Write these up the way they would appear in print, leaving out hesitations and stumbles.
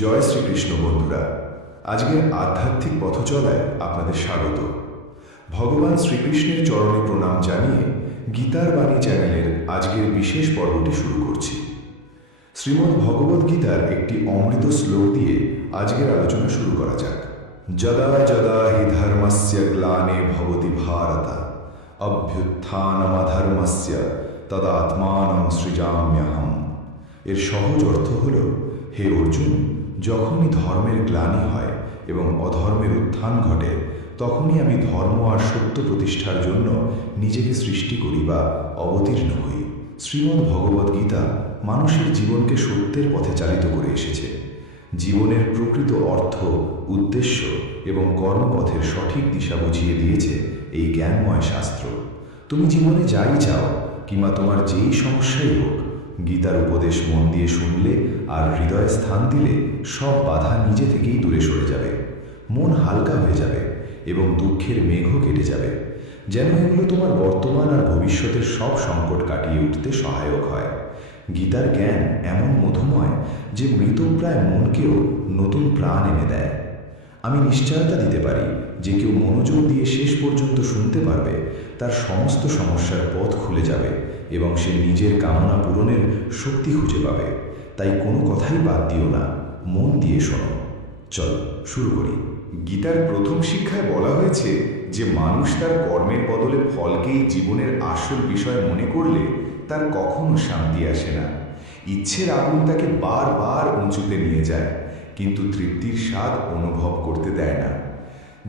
জয় শ্রীকৃষ্ণ বন্ধুরা, আজকের আধ্যাত্মিক পথচলায় আপনাদের স্বাগত। ভগবান শ্রীকৃষ্ণের চরণে প্রণাম জানিয়ে গীতার বাণী চ্যানেলের আজকের বিশেষ পর্বটি শুরু করছি। শ্রীমদ্ ভগবদ্ গীতার একটি অমৃত শ্লোক দিয়ে আজকের আলোচনা শুরু করা যাক। যদা যদা হি ধর্মস্য গ্লানে ভবতি ভারত অভ্যুত্থানমধর্মস্য তদাত্মানম সৃজাম্যহম। এর সহজ অর্থ হল, হে অর্জুন, যখনই ধর্মের গ্লানি হয় এবং অধর্মের উত্থান ঘটে, তখনই আমি ধর্ম আর সত্য প্রতিষ্ঠার জন্য নিজেকে সৃষ্টি করি বা অবতীর্ণ হই। শ্রীমদ্ ভগবদ্ গীতা মানুষের জীবনকে সত্যের পথে চালিত করে এসেছে। জীবনের প্রকৃত অর্থ, উদ্দেশ্য এবং কর্মপথের সঠিক দিশা বুঝিয়ে দিয়েছে এই জ্ঞানময় শাস্ত্র। তুমি জীবনে যাই চাও কিংবা তোমার যেই সমস্যাই হোক, গীতার উপদেশ মন দিয়ে শুনলে আর হৃদয়ে স্থান দিলে সব বাধা নিজে থেকেই দূরে সরে যাবে, মন হালকা হয়ে যাবে এবং দুঃখের মেঘও কেটে যাবে। যেন এগুলো তোমার বর্তমান আর ভবিষ্যতের সব সংকট কাটিয়ে উঠতে সহায়ক হয়। গীতার জ্ঞান এমন মধুময় যে মৃতপ্রায় মনকেও নতুন প্রাণ এনে দেয়। আমি নিশ্চয়তা দিতে পারি যে কেউ মনোযোগ দিয়ে শেষ পর্যন্ত শুনতে পারবে, তার সমস্ত সমস্যার পথ খুলে যাবে এবং সে নিজের কামনা পূরণের শক্তি খুঁজে পাবে। তাই কোনো কথাই বাদ দিও না, মন দিয়ে শোনো। চলো শুরু করি। গীতার প্রথম শিক্ষায় বলা হয়েছে যে মানুষ তার কর্মের বদলে ফলকেই জীবনের আসল বিষয় মনে করলে তার কখনো শান্তি আসে না। ইচ্ছের আগুন তাকে বারবার উঁচুতে নিয়ে যায়, কিন্তু তৃপ্তির স্বাদ অনুভব করতে দেয় না।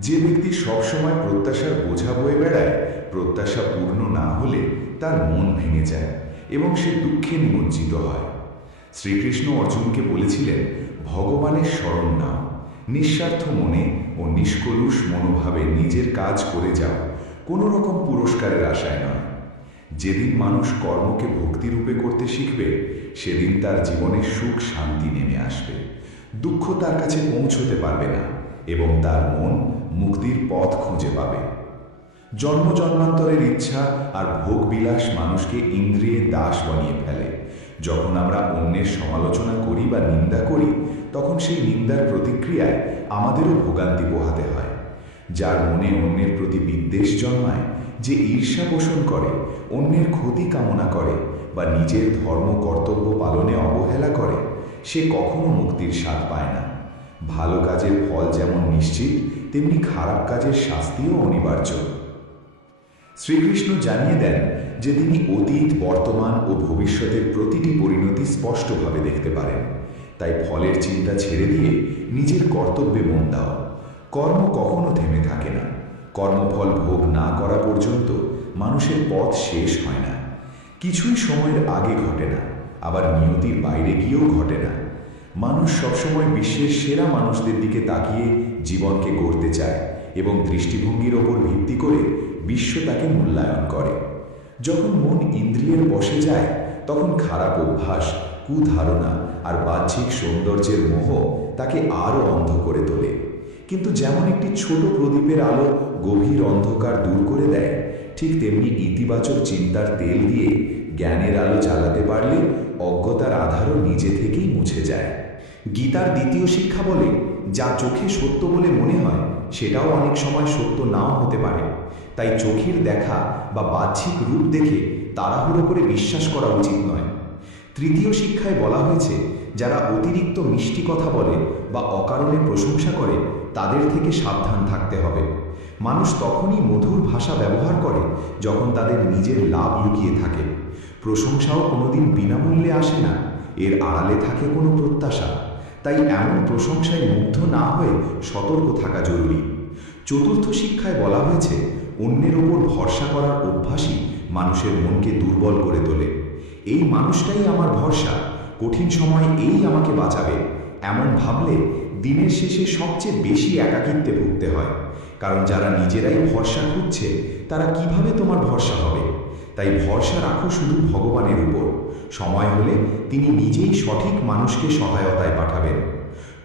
যে ব্যক্তি সবসময় প্রত্যাশার বোঝা বয়ে বেড়ায়, প্রত্যাশা পূর্ণ না হলে তার মন ভেঙে যায় এবং সে দুঃখে নিমজ্জিত হয়। শ্রীকৃষ্ণ অর্জুনকে বলেছিলেন, ভগবানের শরণ নাও, নিঃস্বার্থ মনে ও নিষ্কলুষ মনোভাবে নিজের কাজ করে যাও, কোনো রকম পুরস্কারের আশায় নয়। যেদিন মানুষ কর্মকে ভক্তিরূপে করতে শিখবে, সেদিন তার জীবনে সুখ শান্তি নেমে আসবে। দুঃখ তার কাছে পৌঁছতে পারবে না এবং তার মন মুক্তির পথ খুঁজে পাবে। জন্ম জন্মান্তরের ইচ্ছা আর ভোগ বিলাস মানুষকে ইন্দ্রিয়ের দাস বানিয়ে ফেলে। যখন আমরা অন্যের সমালোচনা করি বা নিন্দা করি, তখন সেই নিন্দার প্রতিক্রিয়ায় আমাদেরও ভোগান্তি পোহাতে হয়। যার মনে অন্যের প্রতি বিদ্বেষ জন্মায়, যে ঈর্ষা পোষণ করে, অন্যের ক্ষতি কামনা করে বা নিজের ধর্ম কর্তব্য পালনে অবহেলা করে, সে কখনো মুক্তির স্বাদ পায় না। ভালো কাজের ফল যেমন নিশ্চিত, তেমনি খারাপ কাজের শাস্তিও অনিবার্য। শ্রীকৃষ্ণ জানিয়ে দেন যে তিনি অতীত, বর্তমান ও ভবিষ্যতের প্রতিটি পরিণতি স্পষ্টভাবে দেখতে পারেন। তাই ফলের চিন্তা ছেড়ে দিয়ে নিজের কর্তব্যে মন দাও। কর্ম কখনো থেমে থাকে না। কর্মফল ভোগ না করা পর্যন্ত মানুষের পথ শেষ হয় না। কিছুই সময়ের আগে ঘটে না, আবার নিয়তির বাইরে গিয়েও ঘটে না। মানুষ সবসময় বিশ্বের সেরা মানুষদের দিকে তাকিয়ে জীবনকে গড়তে চায় এবং দৃষ্টিভঙ্গির ওপর ভিত্তি করে বিশ্ব তাকে মূল্যায়ন করে। যখন মন ইন্দ্রিয়ের বশে যায়, তখন খারাপ অভ্যাস, কুধারণা আর বাহ্যিক সৌন্দর্যের মোহ তাকে আরও অন্ধ করে তোলে। কিন্তু যেমন একটি ছোট প্রদীপের আলো গভীর অন্ধকার দূর করে দেয়, ঠিক তেমনি ইতিবাচক চিন্তার তেল দিয়ে জ্ঞানের আলো জ্বালাতে পারলে অজ্ঞতার আধারও নিজে থেকেই মুছে যায়। গীতার দ্বিতীয় শিক্ষা বলে, যা চোখে সত্য বলে মনে হয়, সেটাও অনেক সময় সত্য নাও হতে পারে। তাই চোখের দেখা বা বাহ্যিক রূপ দেখে তাড়াহুড়ো করে বিশ্বাস করা উচিত নয়। তৃতীয় শিক্ষায় বলা হয়েছে, যারা অতিরিক্ত মিষ্টি কথা বলে বা অকারণে প্রশংসা করে, তাদের থেকে সাবধান থাকতে হবে। মানুষ তখনই মধুর ভাষা ব্যবহার করে যখন তাদের নিজের লাভ লুকিয়ে থাকে। প্রশংসাও কোনোদিন বিনামূল্যে আসে না, এর আড়ালে থাকে কোনো প্রত্যাশা। তাই এমন প্রশংসায় মুগ্ধ না হয়ে সতর্ক থাকা জরুরি। চতুর্থ শিক্ষায় বলা হয়েছে, অন্যের ওপর ভরসা করার অভ্যাসই মানুষের মনকে দুর্বল করে তোলে। এই মানুষটাই আমার ভরসা, কঠিন সময় এই আমাকে বাঁচাবে, এমন ভাবলে দিনের শেষে সবচেয়ে বেশি একাকিত্বে ভুগতে হয়। কারণ যারা নিজেরাই ভরসা খুঁজছে, তারা কিভাবে তোমার ভরসা হবে? তাই ভরসা রাখো শুধু ভগবানের উপর। সময় হলে তিনি নিজেই সঠিক মানুষকে সহায়তায় পাঠাবেন।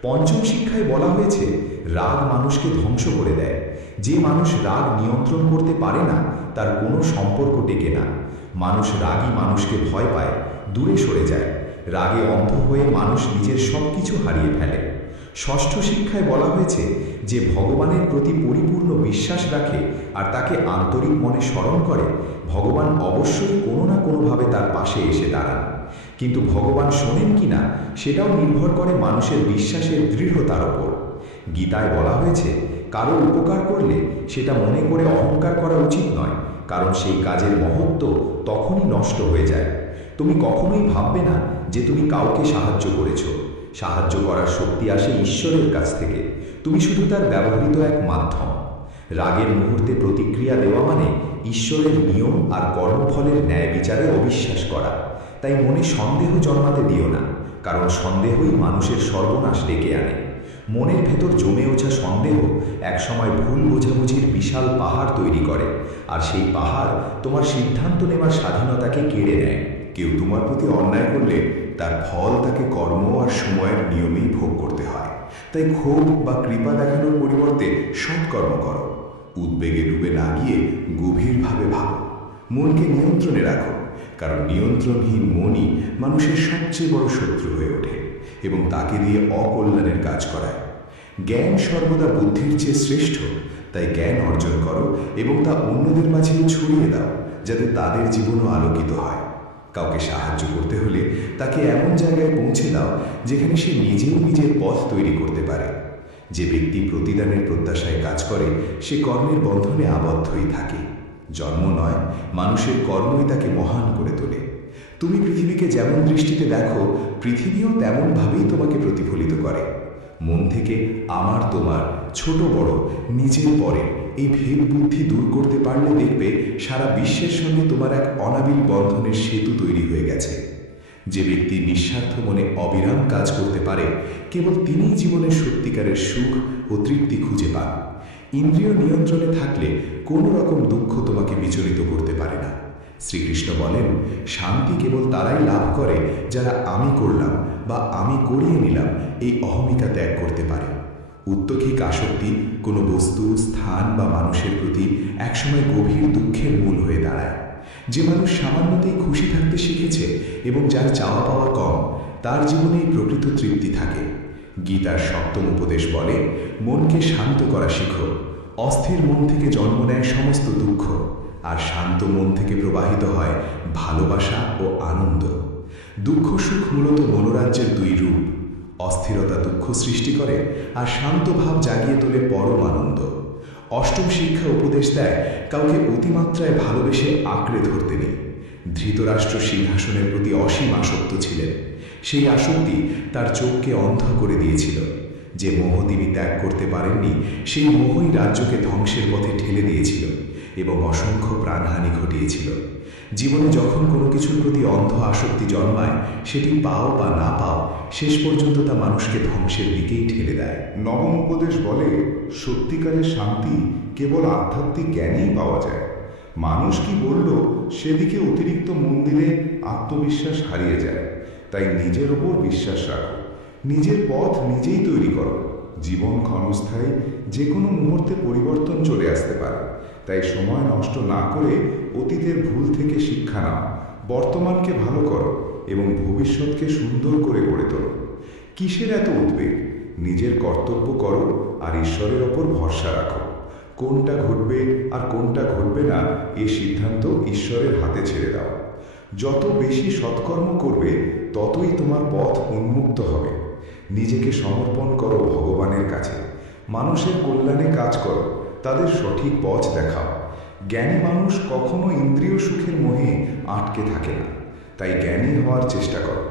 পঞ্চম শিক্ষায় বলা হয়েছে, রাগ মানুষকে ধ্বংস করে দেয়। যে মানুষ রাগ নিয়ন্ত্রণ করতে পারে না, তার কোনো সম্পর্ক টেকে না। মানুষ রাগী মানুষকে ভয় পায়, দূরে সরে যায়, রাগে অন্ধ হয়ে মানুষ নিজের সব কিছু হারিয়ে ফেলে। ষষ্ঠ শিক্ষায় বলা হয়েছে যে ভগবানের প্রতি পরিপূর্ণ বিশ্বাস রাখে আর তাকে আন্তরিক মনে স্মরণ করে, ভগবান অবশ্যই কোনো না কোনোভাবে তার পাশে এসে দাঁড়ান। কিন্তু ভগবান শোনেন কিনা সেটাও নির্ভর করে মানুষের বিশ্বাসের দৃঢ়তার ওপর। গীতায় বলা হয়েছে, কারো উপকার করলে সেটা মনে করে অহংকার করা উচিত নয়, কারণ সেই কাজের মহত্ব তখনই নষ্ট হয়ে যায়। তুমি কখনোই ভাববে না যে তুমি কাউকে সাহায্য করেছো। সাহায্য করার শক্তি আসে ঈশ্বরের কাছ থেকে, তুমি শুধু তার ব্যবহৃত এক মাধ্যম। রাগের মুহূর্তে প্রতিক্রিয়া দেওয়া মানে ঈশ্বরের নিয়ম আর কর্মফলের ন্যায় বিচারে অবিশ্বাস করা। তাই মনে সন্দেহ জন্মাতে দিও না, কারণ সন্দেহই মানুষের সর্বনাশ ডেকে আনে। মনের ভেতর জমে ওঠা সন্দেহ একসময় ভুল বোঝাবুঝির বিশাল পাহাড় তৈরি করে, আর সেই পাহাড় তোমার সিদ্ধান্ত নেওয়ার স্বাধীনতাকে কেড়ে নেয়। কেউ তোমার প্রতি অন্যায় করলে তার ফল তাকে কর্ম আর সময়ের নিয়মেই ভোগ করতে হয়। তাই ক্ষোভ বা কৃপা দেখানোর পরিবর্তে সৎকর্ম করো। উদ্বেগে ডুবে না গিয়ে গভীরভাবে ভাবো। মনকে নিয়ন্ত্রণে রাখো, কারণ নিয়ন্ত্রণহীন মনই মানুষের সবচেয়ে বড় শত্রু হয়ে ওঠে এবং তাকে দিয়ে অকল্যাণের কাজ করায়। জ্ঞান সর্বদা বুদ্ধির চেয়ে শ্রেষ্ঠ, তাই জ্ঞান অর্জন করো এবং তা অন্যদের মাঝে ছড়িয়ে দাও, যাতে তাদের জীবনও আলোকিত হয়। কাউকে সাহায্য করতে হলে তাকে এমন জায়গায় পৌঁছে দাও যেখানে সে নিজেও নিজের পথ তৈরি করতে পারে। যে ব্যক্তি প্রতিদানের প্রত্যাশায় কাজ করে সে কর্মের বন্ধনে আবদ্ধই থাকে। জন্ম নয়, মানুষের কর্মই তাকে মহান করে তোলে। তুমি পৃথিবীকে যেমন দৃষ্টিতে দেখো, পৃথিবীও তেমনভাবেই তোমাকে প্রতিফলিত করে। মন থেকে আমার তোমার, ছোট বড়, নিজের পরে এই ভেদ বুদ্ধি দূর করতে পারলে দেখবে সারা বিশ্বের সঙ্গে তোমার এক অনাবিল বন্ধনের সেতু তৈরি হয়ে গেছে। যে ব্যক্তি নিঃস্বার্থ মনে অবিরাম কাজ করতে পারে, কেবল তিনিই জীবনের সত্যিকারের সুখ ও তৃপ্তি খুঁজে পান। ইন্দ্রিয় নিয়ন্ত্রণে থাকলে কোনো রকম দুঃখ তোমাকে বিচলিত করতে পারে না। শ্রীকৃষ্ণ বলেন, শান্তি কেবল তারাই লাভ করে যারা আমি করলাম বা আমি করিয়ে নিলাম এই অহমিকা ত্যাগ করতে পারে। উত্তখিক আসক্তি কোনো বস্তু, স্থান বা মানুষের প্রতি একসময় গভীর দুঃখের মূল হয়ে দাঁড়ায়। যে মানুষ সামান্যতেই খুশি থাকতে শিখেছে এবং যার চাওয়া পাওয়া কম, তার জীবনেই প্রকৃত তৃপ্তি থাকে। গীতার সপ্তম উপদেশ বলে, মনকে শান্ত করা শিখো। অস্থির মন থেকে জন্ম নেয় সমস্ত দুঃখ, আর শান্ত মন থেকে প্রবাহিত হয় ভালোবাসা ও আনন্দ। দুঃখ সুখ মূলত মনোরাজ্যের দুই রূপ। অস্থিরতা দুঃখ সৃষ্টি করে আর শান্ত ভাব জাগিয়ে তোলে পরম আনন্দ। অষ্টম শিক্ষা উপদেশ দেয়, কাউকে অতিমাত্রায় ভালোবেসে আঁকড়ে ধরতে নেই। ধৃতরাষ্ট্র সিংহাসনের প্রতি অসীম আসক্ত ছিলেন। সেই আসক্তি তার চোখকে অন্ধ করে দিয়েছিল। যে মোহ তিনি ত্যাগ করতে পারেননি, সেই মোহই রাজ্যকে ধ্বংসের পথে ঠেলে দিয়েছিল এবং অসংখ্য প্রাণহানি ঘটিয়েছিল। জীবনে যখন কোনো কিছুর প্রতি অন্ধ আসক্তি জন্মায়, সেটি পাও বা না পাও, শেষ পর্যন্ত তা মানুষকে ধ্বংসের দিকেই ঠেলে দেয়। নবম উপদেশ বলে, সত্যিকারের শান্তি কেবল আধ্যাত্মিক জ্ঞানেই পাওয়া যায়। মানুষ কি বলল সেদিকে অতিরিক্ত মন দিলে আত্মবিশ্বাস হারিয়ে যায়। তাই নিজের ওপর বিশ্বাস রাখো, নিজের পথ নিজেই তৈরি করো। জীবন ক্ষণস্থায়ী, যে কোনো মুহূর্তে পরিবর্তন চলে আসতে পারে। তাই সময় নষ্ট না করে অতীতের ভুল থেকে শিক্ষা নাও, বর্তমানকে ভালো করো এবং ভবিষ্যৎকে সুন্দর করে গড়ে তোলো। কিসের এত উদ্বেগ? নিজের কর্তব্য করো আর ঈশ্বরের ওপর ভরসা রাখো। কোনটা ঘটবে আর কোনটা ঘটবে না, এই সিদ্ধান্ত ঈশ্বরের হাতে ছেড়ে দাও। যত বেশি সৎকর্ম করবে, ততই তোমার পথ উন্মুক্ত হবে। নিজেকে সমর্পণ করো ভগবানের কাছে। মানুষের কল্যাণে কাজ করো, তাদের সঠিক পথ দেখাও। জ্ঞানী মানুষ কখনো ইন্দ্রিয় সুখের মোহে আটকে থাকে না, তাই জ্ঞানী হওয়ার চেষ্টা করো।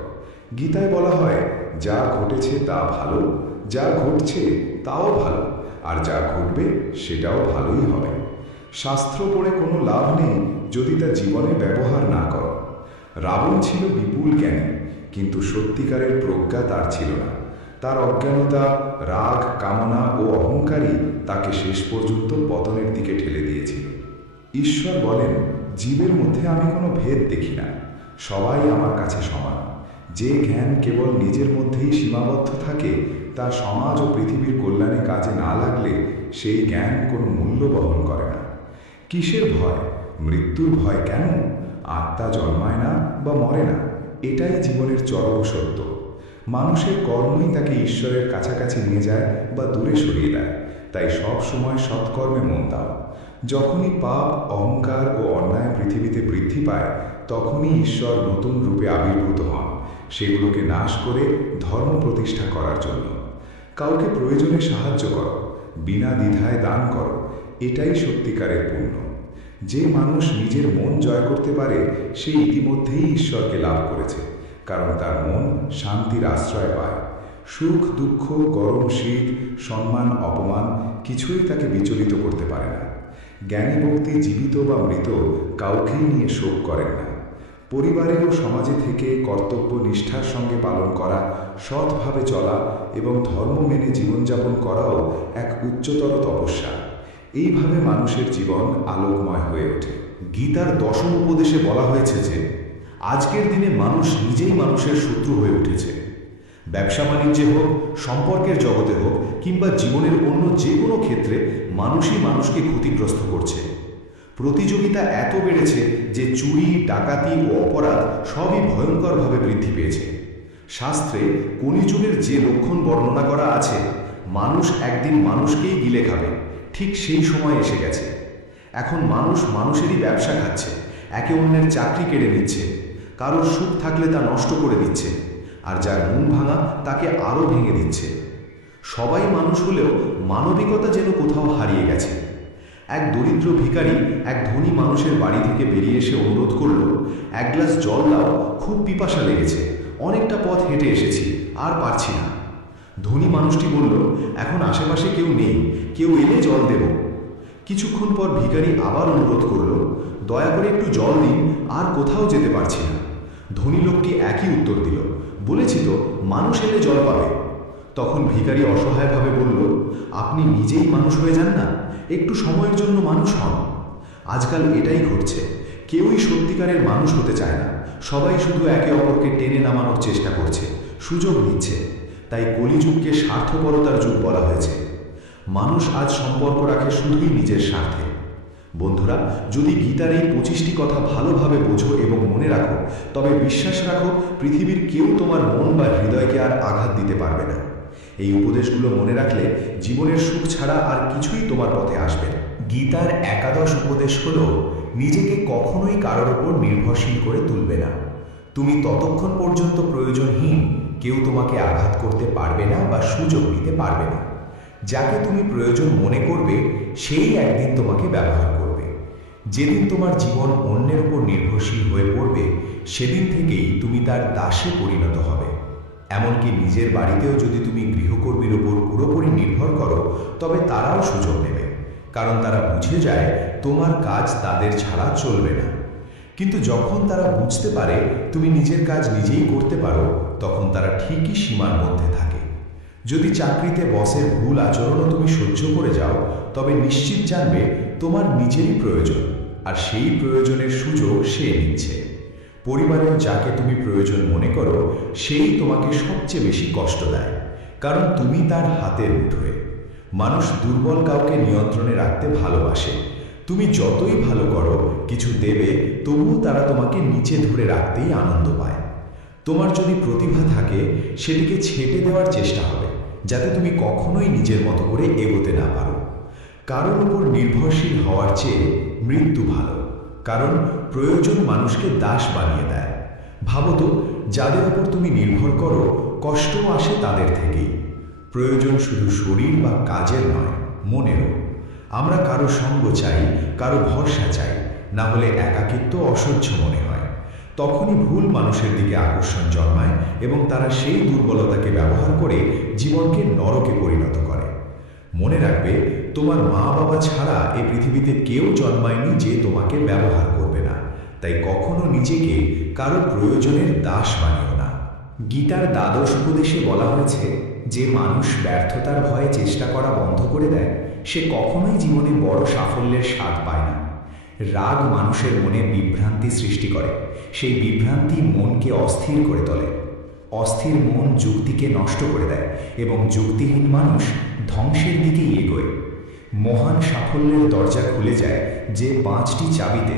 গীতায় বলা হয়, যা ঘটেছে তা ভালো, যা ঘটছে তাও ভালো, আর যা ঘটবে সেটাও ভালোই হবে। শাস্ত্র পড়ে কোনো লাভ নেই যদি তা জীবনে ব্যবহার না করো। রাবণ ছিল বিপুল জ্ঞানী, কিন্তু সত্যিকারের প্রজ্ঞা তার ছিল না। তার অজ্ঞানতা, রাগ, কামনা ও অহংকারই তাকে শেষ পর্যন্ত পতনের দিকে ঠেলে দিয়েছিল। ঈশ্বর বলেন, জীবের মধ্যে আমি কোনো ভেদ দেখি না, সবাই আমার কাছে সমান। যে জ্ঞান কেবল নিজের মধ্যেই সীমাবদ্ধ থাকে, তা সমাজ ও পৃথিবীর কল্যাণে কাজে না লাগলে সেই জ্ঞান কোনো মূল্য বহন করে না। কিসের ভয়? মৃত্যুর ভয় কেন? আত্মা জন্মায় না বা মরে না, এটাই জীবনের চরম সত্য। মানুষের কর্মই তাকে ঈশ্বরের কাছাকাছি নিয়ে যায় বা দূরে সরিয়ে দেয়। তাই সব সময় সৎকর্মে মন দাও। যখনই পাপ, অহংকার ও অন্যায় পৃথিবীতে বৃদ্ধি পায়, তখনই ঈশ্বর নতুন রূপে আবির্ভূত হন, সেগুলোকে নাশ করে ধর্ম প্রতিষ্ঠা করার জন্য। কাউকে প্রয়োজনে সাহায্য করো, বিনা দ্বিধায় দান করো, এটাই সত্যিকারের পুণ্য। যে মানুষ নিজের মন জয় করতে পারে, সে ইতিমধ্যেই ঈশ্বরকে লাভ করেছে, কারণ তার মন শান্তির আশ্রয় পায়। সুখ, দুঃখ, গরম, শীত, সম্মান, অপমান কিছুই তাকে বিচলিত করতে পারে না। জ্ঞানী ব্যক্তি জীবিত বা মৃত কাউকেই নিয়ে শোক করেন না। পরিবারে ও সমাজে থেকে কর্তব্য নিষ্ঠার সঙ্গে পালন করা, সৎভাবে চলা এবং ধর্ম মেনে জীবনযাপন করাও এক উচ্চতর তপস্যা। এইভাবে মানুষের জীবন আলোকময় হয়ে ওঠে। গীতার দশম উপদেশে বলা হয়েছে যে আজকের দিনে মানুষ নিজেই মানুষের শত্রু হয়ে উঠেছে। ব্যবসা বাণিজ্যে হোক, সম্পর্কের জগতে হোক, কিংবা জীবনের অন্য যে কোনো ক্ষেত্রে মানুষই মানুষকে ক্ষতিগ্রস্ত করছে। প্রতিযোগিতা এত বেড়েছে যে চুরি, ডাকাতি ও অপরাধ সবই ভয়ঙ্করভাবে বৃদ্ধি পেয়েছে। শাস্ত্রে কলিযুগের যে লক্ষণ বর্ণনা করা আছে, মানুষ একদিন মানুষকেই গিলে খাবে, ঠিক সেই সময় এসে গেছে। এখন মানুষ মানুষেরই ব্যবসা খাচ্ছে, একে অন্যের চাকরি কেড়ে নিচ্ছে, কারোর সুখ থাকলে তা নষ্ট করে দিচ্ছে, আর যার মন ভাঙা তাকে আরও ভেঙে দিচ্ছে। সবাই মানুষ হলেও মানবিকতা যেন কোথাও হারিয়ে গেছে। এক দরিদ্র ভিখারি এক ধনী মানুষের বাড়ি থেকে বেরিয়ে এসে অনুরোধ করল, এক গ্লাস জল দাও, খুব পিপাসা লেগেছে, অনেকটা পথ হেঁটে এসেছি, আর পারছি না। ধনী মানুষটি বলল, এখন আশেপাশে কেউ নেই, কেউ এলে জল দেব। কিছুক্ষণ পর ভিখারি আবার অনুরোধ করল, দয়া করে একটু জল দিন, আর কোথাও যেতে পারছি না। ধনী লোকটি একই উত্তর দিল, বলেছি তো মানুষ এলে জল পাবে। তখন ভিখারি অসহায়ভাবে বলল, আপনি নিজেই মানুষ হয়ে যান না, একটু সময়ের জন্য মানুষ হন। আজকাল এটাই ঘটছে, কেউই সত্যিকারের মানুষ হতে চায় না, সবাই শুধু একে অপরকে টেনে নামানোর চেষ্টা করছে, সুযোগ নিচ্ছে। তাই কলিযুগকে স্বার্থপরতার যুগ বলা হয়েছে। মানুষ আজ সম্পর্ক রাখে শুধুই নিজের স্বার্থে। বন্ধুরা, যদি গীতার এই 25টি কথা ভালোভাবে বোঝো এবং মনে রাখো, তবে বিশ্বাস রাখো পৃথিবীর কেউ তোমার মন বা হৃদয়কে আর আঘাত দিতে পারবে না। এই উপদেশগুলো মনে রাখলে জীবনের সুখ ছাড়া আর কিছুই তোমার পথে আসবে না। গীতার একাদশ উপদেশ হল, নিজেকে কখনোই কারোর ওপর নির্ভরশীল করে তুলবে না। তুমি ততক্ষণ পর্যন্ত প্রয়োজনহীন, কেউ তোমাকে আঘাত করতে পারবে না বা সুযোগ নিতে পারবে না। যাকে তুমি প্রয়োজন মনে করবে, সেই একদিন তোমাকে ব্যবহার করবে। যেদিন তোমার জীবন অন্যের উপর নির্ভরশীল হয়ে পড়বে, সেদিন থেকেই তুমি তার দাসে পরিণত হবে। এমনকি নিজের বাড়িতেও যদি তুমি গৃহকর্মীর ওপর পুরোপুরি নির্ভর করো, তবে তারাও সুযোগ নেবে, কারণ তারা বুঝে যায় তোমার কাজ তাদের ছাড়া চলবে না। কিন্তু যখন তারা বুঝতে পারে তুমি নিজের কাজ নিজেই করতে পারো, তখন তারা ঠিকই সীমার মধ্যে থাকে। যদি চাকরিতে বসের ভুল আচরণও তুমি সহ্য করে যাও, তবে নিশ্চিত জানবে তোমার নিজেরই প্রয়োজন, আর সেই প্রয়োজনের সুযোগ সে নিচ্ছে। পরিবারের যাকে তুমি প্রয়োজন মনে করো, সেই তোমাকে সবচেয়ে বেশি কষ্ট দেয়, কারণ তুমি তার হাতের মুঠোয়। মানুষ দুর্বল কাউকে নিয়ন্ত্রণে রাখতে ভালোবাসে। তুমি যতই ভালো করো, কিছু দেবে, তবুও তারা তোমাকে নিচে ধরে রাখতেই আনন্দ পায়। তোমার যদি প্রতিভা থাকে, সেটিকে ছেঁটে দেওয়ার চেষ্টা হবে, যাতে তুমি কখনোই নিজের মতো করে এগোতে না পারো। কারোর উপর নির্ভরশীল হওয়ার চেয়ে মৃত্যু ভালো, কারণ প্রয়োজন মানুষকে দাস বানিয়ে দেয়। ভাবো তো, যাদের উপর তুমি নির্ভর করো, কষ্টও আসে তাদের থেকেই। প্রয়োজন শুধু শরীর বা কাজের নয়, মনেরও। আমরা কারো সঙ্গ চাই, কারো ভরসা চাই, না হলে একাকিত্ব অসহ্য মনে হয়। তখনই ভুল মানুষের দিকে আকর্ষণ জন্মায় এবং তারা সেই দুর্বলতাকে ব্যবহার করে জীবনকে নরকে পরিণত করে। মনে রাখবে, তোমার মা বাবা ছাড়া এই পৃথিবীতে কেউ জন্মায়নি যে তোমাকে ব্যবহার করবে না। তাই কখনো নিজেকে কারো প্রয়োজনের দাস বানিও না। গীতার দ্বাদশ উপদেশে বলা হয়েছে, যে মানুষ ব্যর্থতার ভয়ে চেষ্টা করা বন্ধ করে দেয়, সে কখনোই জীবনে বড় সাফল্যের স্বাদ পায় না। রাগ মানুষের মনে বিভ্রান্তি সৃষ্টি করে, সেই বিভ্রান্তি মনকে অস্থির করে তোলে। অস্থির মন যুক্তিকে নষ্ট করে দেয় এবং যুক্তিহীন মানুষ ধ্বংসের দিকেই এগোয়। মহান সাফল্যের দরজা খুলে যায় যে 5টি চাবিতে,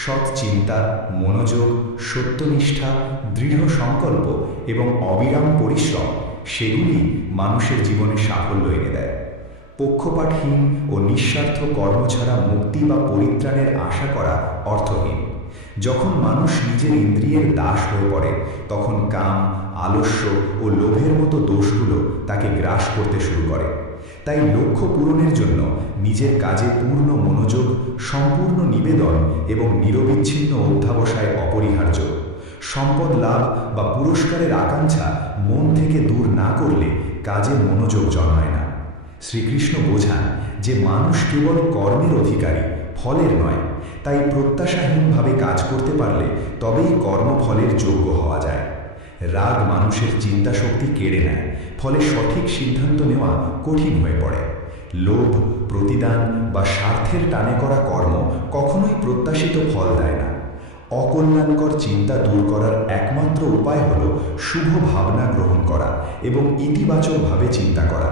সৎ চিন্তা, মনোযোগ, সত্যনিষ্ঠা, দৃঢ় সংকল্প এবং অবিরাম পরিশ্রম সেগুলি মানুষের জীবনে সাফল্য এনে দেয়। পক্ষপাতহীন ও নিঃস্বার্থ কর্ম ছাড়া মুক্তি বা পরিত্রাণের আশা করা অর্থহীন। যখন মানুষ নিজের ইন্দ্রিয়ের দাস হয়ে পড়ে, তখন কাম, আলস্য ও লোভের মতো দোষগুলো তাকে গ্রাস করতে শুরু করে। তাই লক্ষ্য পূরণের জন্য নিজের কাজে পূর্ণ মনোযোগ, সম্পূর্ণ নিবেদন এবং নিরবিচ্ছিন্ন অধ্যাবসায় অপরিহার্য। সম্পদ লাভ বা পুরস্কারের আকাঙ্ক্ষা মন থেকে দূর না করলে কাজে মনোযোগ জন্মায় না। শ্রীকৃষ্ণ বোঝান যে মানুষ কেবল কর্মের অধিকারী, ফলের নয়। তাই প্রত্যাশাহীনভাবে কাজ করতে পারলে তবেই কর্মফলের যোগ্য হওয়া যায়। রাগ মানুষের চিন্তা শক্তি কেড়ে নেয়, ফলে সঠিক সিদ্ধান্ত নেওয়া কঠিন হয়ে পড়ে। লোভ, প্রতিদান বা স্বার্থের টানে করা কর্ম কখনোই প্রত্যাশিত ফল দেয় না। অকল্যাণকর চিন্তা দূর করার একমাত্র উপায় হল শুভ ভাবনা গ্রহণ করা এবং ইতিবাচকভাবে চিন্তা করা।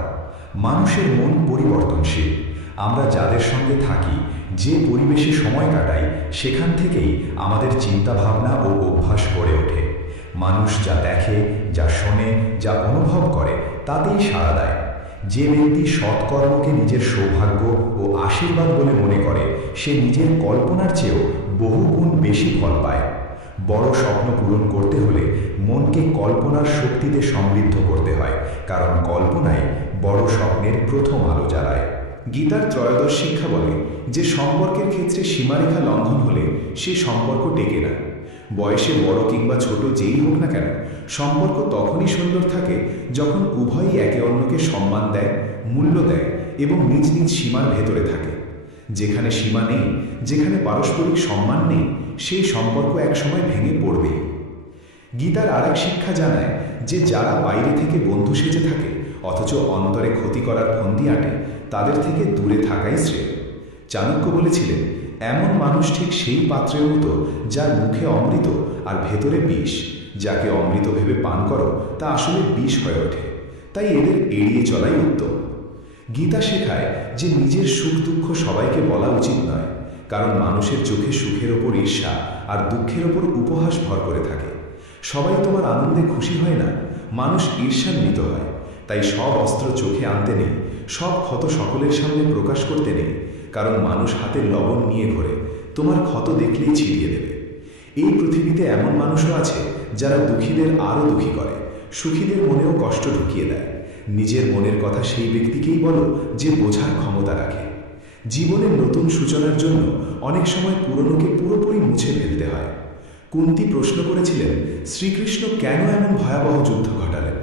মানুষের মন পরিবর্তনশীল। আমরা যাদের সঙ্গে থাকি, যে পরিবেশে সময় কাটাই, সেখান থেকেই আমাদের চিন্তাভাবনা ও অভ্যাস গড়ে ওঠে। মানুষ যা দেখে, যা শোনে, যা অনুভব করে তাতেই সাড়া দেয়। যে ব্যক্তি সৎকর্মকে নিজের সৌভাগ্য ও আশীর্বাদ বলে মনে করে, সে নিজের কল্পনার চেয়েও বহুগুণ বেশি ফল পায়। বড় স্বপ্ন পূরণ করতে হলে মনকে কল্পনার শক্তিতে সমৃদ্ধ করতে হয়, কারণ কল্পনাই বড় স্বপ্নের প্রথম আলো জ্বালায়। গীতার ত্রয়োদশ শিক্ষা বলে যে সম্পর্কের ক্ষেত্রে সীমারেখা লঙ্ঘন হলে সে সম্পর্ক টেকে না। বয়সে বড় কিংবা ছোট যেই হোক না কেন, সম্পর্ক তখনই সুন্দর থাকে যখন উভয়ই একে অন্যকে সম্মান দেয়, মূল্য দেয় এবং নিজ নিজ সীমার ভেতরে থাকে। যেখানে সীমা নেই, যেখানে পারস্পরিক সম্মান নেই, সেই সম্পর্ক একসময় ভেঙে পড়বেই। গীতার আরেক শিক্ষা জানায় যে যারা বাইরে থেকে বন্ধু সেজে থাকে অথচ অন্তরে ক্ষতি করার ফন্দি আঁটে, তাদের থেকে দূরে থাকাই শ্রেয়। চাণক্য বলেছিলেন, এমন মানুষ ঠিক সেই পাত্রের মতো যার মুখে অমৃত আর ভেতরে বিষ। যাকে অমৃত ভেবে পান করো তা আসলে বিষ হয়ে ওঠে। তাই এদের এড়িয়ে চলাই উত্তম। গীতা শেখায় যে নিজের সুখ দুঃখ সবাইকে বলা উচিত নয়, কারণ মানুষের চোখে সুখের ওপর ঈর্ষা আর দুঃখের ওপর উপহাস ভর করে থাকে। সবাই তোমার আনন্দে খুশি হয় না, মানুষ ঈর্ষান্বিত হয়। তাই সব অস্ত্র চোখে আনতে নেই, সব ক্ষত সকলের সামনে প্রকাশ করতে নেই, কারণ মানুষ হাতের লবণ নিয়ে ঘোরে, তোমার ক্ষত দেখলেই ছিটিয়ে দেবে। এই পৃথিবীতে এমন মানুষও আছে যারা দুঃখীদের আরও দুঃখী করে, সুখীদের মনেও কষ্ট ঢুকিয়ে দেয়। নিজের মনের কথা সেই ব্যক্তিকেই বলো যে বোঝার ক্ষমতা রাখে। জীবনের নতুন সূচনার জন্য অনেক সময় পুরনোকে পুরোপুরি মুছে ফেলতে হয়। কুন্তী প্রশ্ন করেছিলেন, শ্রীকৃষ্ণ কেন এমন ভয়াবহ যুদ্ধ ঘটালেন?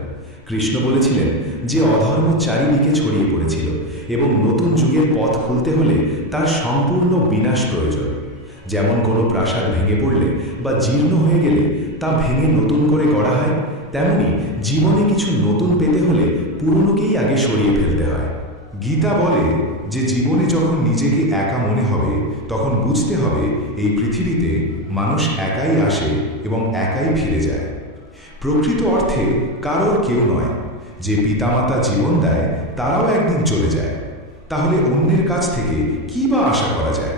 কৃষ্ণ বলেছিলেন যে অধর্ম চারিদিকে ছড়িয়ে পড়েছিল এবং নতুন যুগের পথ খুলতে হলে তার সম্পূর্ণ বিনাশ প্রয়োজন। যেমন কোনো প্রাসাদ ভেঙে পড়লে বা জীর্ণ হয়ে গেলে তা ভেঙে নতুন করে গড়া হয়, তেমনি জীবনে কিছু নতুন পেতে হলে পুরনোকেই আগে সরিয়ে ফেলতে হয়। গীতা বলে যে জীবনে যখন নিজেকে একা মনে হবে, তখন বুঝতে হবে এই পৃথিবীতে মানুষ একাই আসে এবং একাই ফিরে যায়। প্রকৃত অর্থে কারোর কেউ নয়। যে পিতামাতা জীবন দেয় তারাও একদিন চলে যায়। তাহলে অন্যের কাছ থেকে কী বা আশা করা যায়?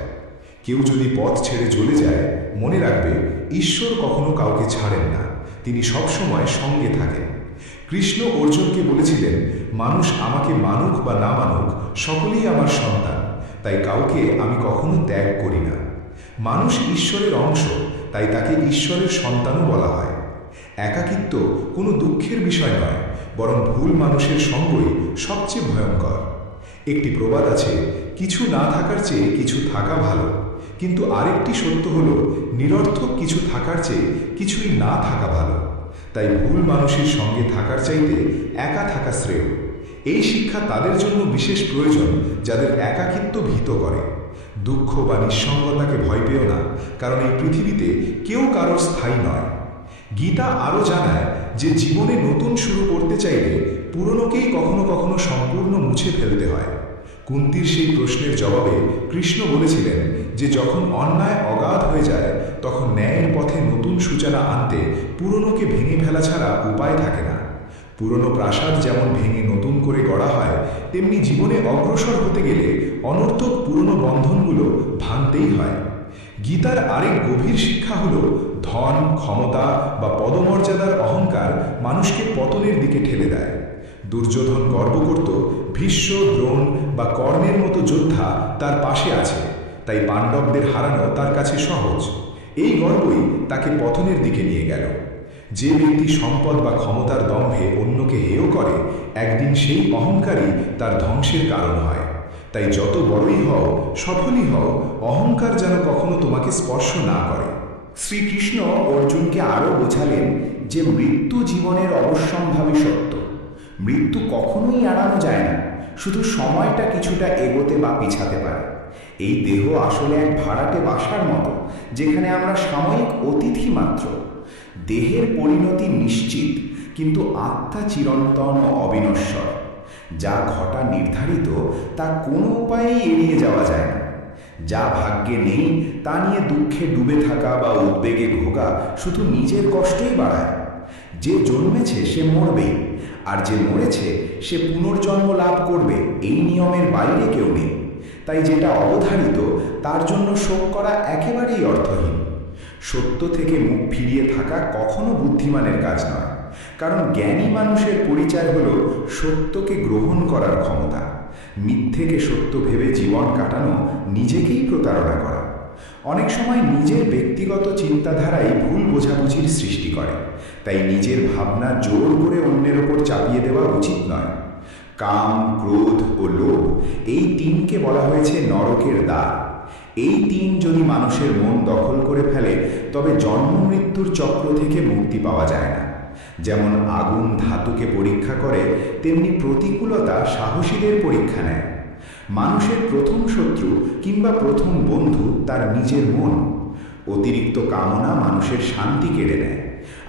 কেউ যদি পথ ছেড়ে চলে যায়, মনে রাখবে ঈশ্বর কখনো কাউকে ছাড়েন না, তিনি সবসময় সঙ্গে থাকেন। কৃষ্ণ অর্জুনকে বলেছিলেন, মানুষ আমাকে মানুক বা না মানুক, সকলেই আমার সন্তান, তাই কাউকে আমি কখনো ত্যাগ করি না। মানুষ ঈশ্বরের অংশ, তাই তাকে ঈশ্বরের সন্তানও বলা হয়। একাকিত্ব কোনো দুঃখের বিষয় নয়, বরং ভুল মানুষের সঙ্গই সবচেয়ে ভয়ঙ্কর। একটি প্রবাদ আছে, কিছু না থাকার চেয়ে কিছু থাকা ভালো। কিন্তু আরেকটি সত্য হলো, নিরর্থক কিছু থাকার চেয়ে কিছুই না থাকা ভালো। তাই ভুল মানুষের সঙ্গে থাকার চাইতে একা থাকা শ্রেয়। এই শিক্ষা তাদের জন্য বিশেষ প্রয়োজন যাদের একাকিত্ব ভীত করে। দুঃখ বা নিঃসঙ্গতাকে ভয় পেও না, কারণ এই পৃথিবীতে কেউ কারোর স্থায়ী নয়। গীতা আরও জানায় যে জীবনে নতুন শুরু করতে চাইলে পুরনোকেই কখনো কখনো সম্পূর্ণ মুছে ফেলতে হয়। কুন্তীর সেই প্রশ্নের জবাবে কৃষ্ণ বলেছিলেন যে যখন অন্যায় অগাধ হয়ে যায়, তখন ন্যায়ের পথে নতুন সূচনা আনতে পুরনোকে ভেঙে ফেলা ছাড়া উপায় থাকে না। পুরনো প্রাসাদ যেমন ভেঙে নতুন করে গড়া হয়, তেমনি জীবনে অগ্রসর হতে গেলে অনর্থক পুরনো বন্ধনগুলো ভাঙতেই হয়। গীতার আরেক গভীর শিক্ষা হল ধন, ক্ষমতা বা পদমর্যাদার অহংকার মানুষকে পতনের দিকে ঠেলে দেয়। দুর্যোধন গর্ব করত ভীষ্ম, দ্রোণ বা কর্ণের মতো যোদ্ধা তার পাশে আছে, তাই পাণ্ডবদের হারানো তার কাছে সহজ। এই গর্বই তাকে পতনের দিকে নিয়ে গেল। যে ব্যক্তি সম্পদ বা ক্ষমতার দম্ভে অন্যকে হেয় করে, একদিন সেই অহংকারই তার ধ্বংসের কারণ হয়। তাই যত বড়ই হও, সফলই হও, অহংকার যেন কখনো তোমাকে স্পর্শ না করে। শ্রীকৃষ্ণ অর্জুনকে আরও বোঝালেন যে মৃত্যু জীবনের অবশ্যম্ভাবী সত্য। মৃত্যু কখনোই এড়ানো যায় না, শুধু সময়টা কিছুটা এগোতে বা পিছাতে পারে। এই দেহ আসলে এক ভাড়াটে বাসার মতো, যেখানে আমরা সাময়িক অতিথি মাত্র। দেহের পরিণতি নিশ্চিত, কিন্তু আত্মা চিরন্তন ও অবিনশ্বর। যা ঘটা নির্ধারিত, তা কোনো উপায়েই এড়িয়ে যাওয়া যায় না। যা ভাগ্যে নেই তা নিয়ে দুঃখে ডুবে থাকা বা উদ্বেগে ভোগা শুধু নিজের কষ্টই বাড়ায়। যে জন্মেছে সে মরবেই, আর যে মরেছে সে পুনর্জন্ম লাভ করবে, এই নিয়মের বাইরে কেউ নেই। তাই যেটা অবধারিত তার জন্য শোক করা একেবারেই অর্থহীন। সত্য থেকে মুখ ফিরিয়ে থাকা কখনো বুদ্ধিমানের কাজ নয়, কারণ জ্ঞানী মানুষের পরিচয় হল সত্যকে গ্রহণ করার ক্ষমতা। মিথ্যেকে সত্য ভেবে জীবন কাটানো নিজেকেই প্রতারণা করা। অনেক সময় নিজের ব্যক্তিগত চিন্তাধারাই ভুল বোঝাবুঝির সৃষ্টি করে, তাই নিজের ভাবনা জোর করে অন্যের ওপর চাপিয়ে দেওয়া উচিত নয়। কাম, ক্রোধ ও লোভ, এই তিনকে বলা হয়েছে নরকের দ্বার। এই তিন যদি মানুষের মন দখল করে ফেলে, তবে জন্ম মৃত্যুর চক্র থেকে মুক্তি পাওয়া যায় না। যেমন আগুন ধাতুকে পরীক্ষা করে, তেমনি প্রতিকূলতা সাহসীদের পরীক্ষা নেয়। মানুষের প্রথম শত্রু কিংবা প্রথম বন্ধু তার নিজের মন। অতিরিক্ত কামনা মানুষের শান্তি কেড়ে নেয়,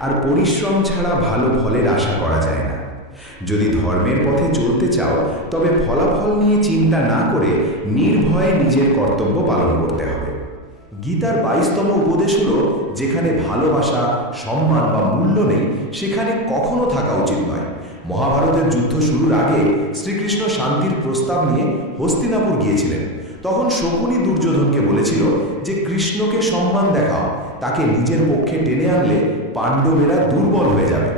আর পরিশ্রম ছাড়া ভালো ফলের আশা করা যায় না। যদি ধর্মের পথে চলতে চাও, তবে ফলাফল নিয়ে চিন্তা না করে নির্ভয়ে নিজের কর্তব্য পালন করতে হবে। গীতার 22তম উপদেশ হল, যেখানে ভালোবাসা, সম্মান বা মূল্য নেই, সেখানে কখনো থাকা উচিত নয়। মহাভারতের যুদ্ধ শুরুর আগে শ্রীকৃষ্ণ শান্তির প্রস্তাব নিয়ে হস্তিনাপুর গিয়েছিলেন। তখন শকুনি দুর্যোধনকে বলেছিল যে কৃষ্ণকে সম্মান দেখাও, তাকে নিজের পক্ষে টেনে আনলে পাণ্ডবেরা দুর্বল হয়ে যাবে।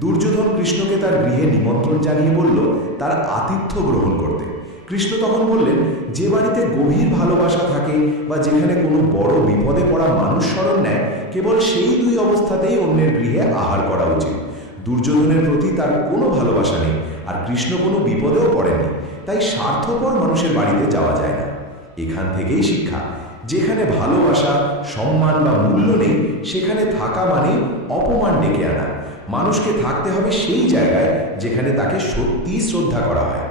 দুর্যোধন কৃষ্ণকে তার গৃহে নিমন্ত্রণ জানিয়ে বলল তার আতিথ্য গ্রহণ করতে। কৃষ্ণ তখন বললেন, যে বাড়িতে গভীর ভালোবাসা থাকে বা যেখানে কোনো বড় বিপদে পড়া মানুষ শরণ নেয়, কেবল সেই দুই অবস্থাতেই অন্যের গৃহে আহার করা উচিত। দুর্যোধনের প্রতি তার কোনো ভালোবাসা নেই, আর কৃষ্ণ কোনো বিপদেও পড়েননি, তাই স্বার্থপর মানুষের বাড়িতে যাওয়া যায় না। এখান থেকেই শিক্ষা, যেখানে ভালোবাসা, সম্মান বা মূল্য নেই, সেখানে থাকা মানে অপমান ডেকে আনা। মানুষকে থাকতে হবে সেই জায়গায় যেখানে তাকে সত্যিই শ্রদ্ধা করা হয়।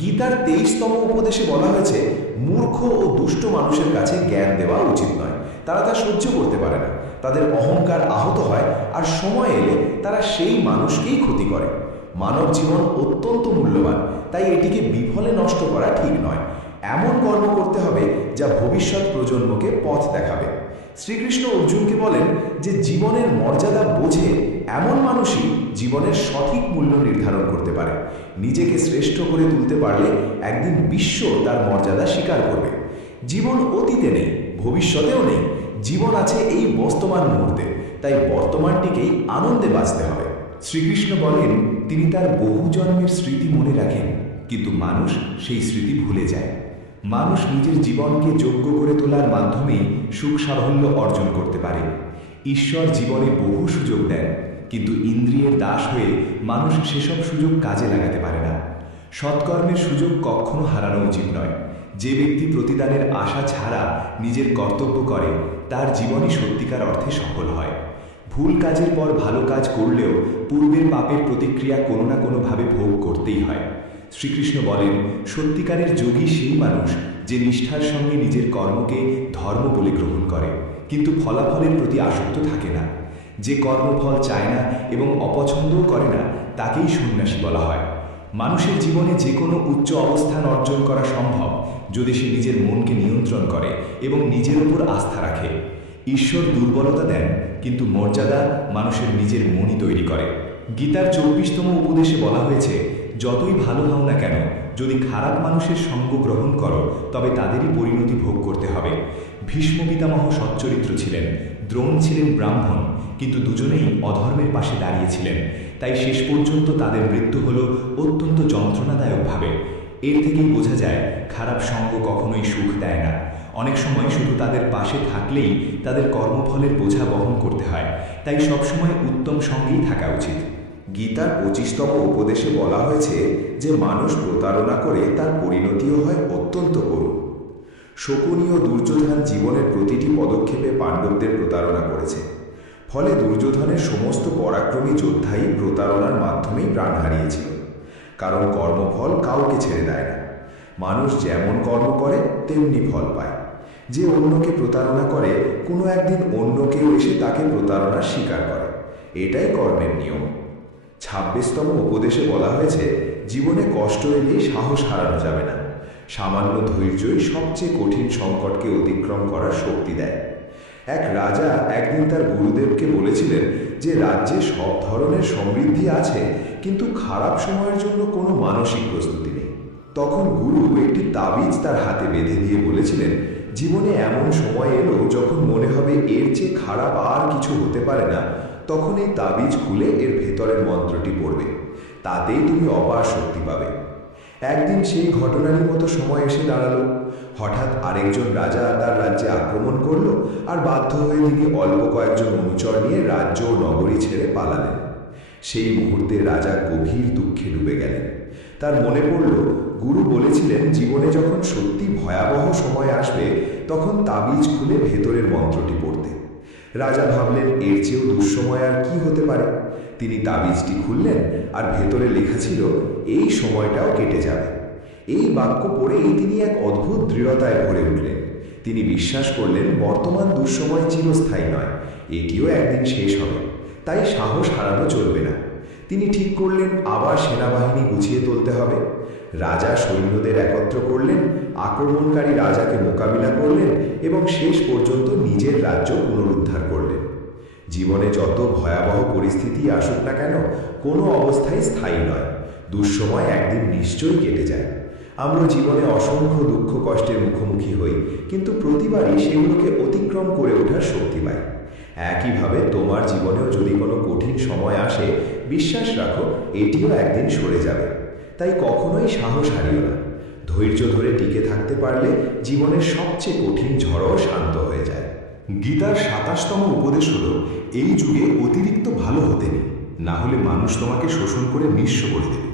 গীতার 23তম উপদেশে বলা হয়েছে, মূর্খ ও দুষ্ট মানুষের কাছে জ্ঞান দেওয়া উচিত নয়। তারা তা সহ্য করতে পারে না, তাদের অহংকার আহত হয়, আর সময় এলে তারা সেই মানুষকেই ক্ষতি করে। মানব জীবন অত্যন্ত মূল্যবান, তাই এটিকে বিফলে নষ্ট করা ঠিক নয়। এমন কর্ম করতে হবে যা ভবিষ্যৎ প্রজন্মকে পথ দেখাবে। শ্রীকৃষ্ণ অর্জুনকে বলেন যে জীবনের মর্যাদা বোঝে এমন মানুষই জীবনের সঠিক মূল্য নির্ধারণ করতে পারে। নিজেকে শ্রেষ্ঠ করে তুলতে পারলে একদিন বিশ্ব তার মর্যাদা স্বীকার করবে। জীবন অতীতে নেই, ভবিষ্যতেও নেই, জীবন আছে এই বর্তমান মুহূর্তে, তাই বর্তমানটিকেই আনন্দে বাঁচতে হবে। শ্রীকৃষ্ণ বলেন, তিনি তার বহু জন্মের স্মৃতি মনে রাখেন, কিন্তু মানুষ সেই স্মৃতি ভুলে যায়। মানুষ নিজের জীবনকে যোগ্য করে তোলার মাধ্যমেই সুখ সাফল্য অর্জন করতে পারে। ঈশ্বর জীবনে বহু সুযোগ দেন, কিন্তু ইন্দ্রিয়ের দাস হয়ে মানুষ সেসব সুযোগ কাজে লাগাতে পারে না। সৎকর্মের সুযোগ কখনো হারানো উচিত নয়। যে ব্যক্তি প্রতিদানের আশা ছাড়া নিজের কর্তব্য করে, তার জীবনই সত্যিকার অর্থে সফল হয়। ভুল কাজের পর ভালো কাজ করলেও পূর্বের পাপের প্রতিক্রিয়া কোনো না কোনোভাবে ভোগ করতেই হয়। শ্রীকৃষ্ণ বলেন, সত্যিকারের যোগী সেই মানুষ যে নিষ্ঠার সঙ্গে নিজের কর্মকে ধর্ম বলে গ্রহণ করে, কিন্তু ফলাফলের প্রতি আসক্ত থাকে না। যে কর্মফল চায় না এবং অপছন্দও করে না, তাকেই সন্ন্যাসী বলা হয়। মানুষের জীবনে যে কোনো উচ্চ অবস্থান অর্জন করা সম্ভব যদি সে নিজের মনকে নিয়ন্ত্রণ করে এবং নিজের উপর আস্থা রাখে। ঈশ্বর দুর্বলতা দেন, কিন্তু মর্যাদা মানুষের নিজের মনই তৈরি করে। গীতার 24তম উপদেশে বলা হয়েছে, যতই ভালো হও না কেন, যদি খারাপ মানুষের সঙ্গ গ্রহণ করো, তবে তাদেরই পরিণতি ভোগ করতে হবে। ভীষ্ম পিতামহ সচ্চরিত্র ছিলেন, দ্রোণ ছিলেন ব্রাহ্মণ, কিন্তু দুজনেই অধর্মের পাশে দাঁড়িয়েছিলেন। তাই শেষ পর্যন্ত তাদের মৃত্যু হল অত্যন্ত যন্ত্রণাদায়কভাবে। এর থেকেই বোঝা যায় খারাপ সঙ্গ কখনোই সুখ দেয় না। অনেক সময় শুধু তাদের পাশে থাকলেই তাদের কর্মফলের বোঝা বহন করতে হয়। তাই সবসময় উত্তম সঙ্গেই থাকা উচিত। গীতার 25তম উপদেশে বলা হয়েছে যে মানুষ প্রতারণা করে তার পরিণতিও হয় অত্যন্ত করুণ। শকুনি ও দুর্যোধন জীবনের প্রতিটি পদক্ষেপে পাণ্ডবদের প্রতারণা করেছে। ফলে দুর্যোধনের সমস্ত পরাক্রমী যোদ্ধাই প্রতারণার মাধ্যমেই প্রাণ হারিয়েছিল। কারণ কর্মফল কাউকে ছেড়ে দেয় না। মানুষ যেমন কর্ম করে তেমনি ফল পায়। যে অন্যকে প্রতারণা করে কোনো একদিন অন্য কেউ এসে তাকে প্রতারণার স্বীকার করে। এটাই কর্মের নিয়ম। 26তম উপদেশে বলা হয়েছে জীবনে কষ্ট এলেই সাহস হারানো যাবে না। সামান্য ধৈর্যই সবচেয়ে কঠিন সংকটকে অতিক্রম করার শক্তি দেয়। এক রাজা একদিন তার গুরুদেবকে বলেছিলেন যে রাজ্যে সব ধরনের সমৃদ্ধি আছে, কিন্তু খারাপ সময়ের জন্য কোনো মানসিক প্রস্তুতি নেই। তখন গুরু একটি তাবিজ তার হাতে বেঁধে দিয়ে বলেছিলেন, জীবনে এমন সময় এলো যখন মনে হবে এর চেয়ে খারাপ আর কিছু হতে পারে না, তখন এই তাবিজ খুলে এর ভেতরের মন্ত্রটি পড়বে। তাতেই তুমি অপার শক্তি পাবে। একদিন সেই ঘটনারই মতো সময় এসে দাঁড়ালো। হঠাৎ আরেকজন রাজা তার রাজ্যে আক্রমণ করলো, আর বাধ্য হয়ে তিনি অল্প কয়েকজন অনুচর নিয়ে রাজ্য ও নগরী ছেড়ে পালালেন। সেই মুহূর্তে রাজা গভীর দুঃখে ডুবে গেলেন। তার মনে পড়ল গুরু বলেছিলেন জীবনে যখন সত্যি ভয়াবহ সময় আসবে তখন তাবিজ খুলে ভেতরের মন্ত্রটি পড়তে। রাজা ভাবলেন এর চেয়েও দুঃসময় আর কি হতে পারে। তিনি তাবিজটি খুললেন, আর ভেতরে লেখা ছিল এই সময়টাও কেটে যাবে। এই বাক্য পড়েই তিনি এক অদ্ভুত দৃঢ়তায় ভরে উঠলেন। তিনি বিশ্বাস করলেন বর্তমান দুঃসময় চিরস্থায়ী নয়, এটিও একদিন শেষ হবে। তাই সাহস হারানো চলবে না। তিনি ঠিক করলেন আবার সেনাবাহিনী গুছিয়ে তুলতে হবে। রাজা সৈন্যদের একত্র করলেন, আক্রমণকারী রাজাকে মোকাবিলা করলেন এবং শেষ পর্যন্ত নিজের রাজ্য পুনরুদ্ধার করলেন। জীবনে যত ভয়াবহ পরিস্থিতি আসুক না কেন, কোনো অবস্থায় স্থায়ী নয়। দুঃসময় একদিন নিশ্চয়ই কেটে যায়। আমরা জীবনে অসংখ্য দুঃখ কষ্টের মুখোমুখি হই, কিন্তু প্রতিবারই সেগুলোকে অতিক্রম করে ওঠার শক্তি পাই। একইভাবে তোমার জীবনেও যদি কোনো কঠিন সময় আসে, বিশ্বাস রাখো এটিও একদিন সরে যাবে। তাই কখনোই সাহস হারিও না। ধৈর্য ধরে টিকে থাকতে পারলে জীবনের সবচেয়ে কঠিন ঝড়ও শান্ত হয়ে যায়। গীতার 27তম উপদেশ হল এই যুগে অতিরিক্ত ভালো হতে নেই, না হলে মানুষ তোমাকে শোষণ করে নিঃস্ব করে দেবে।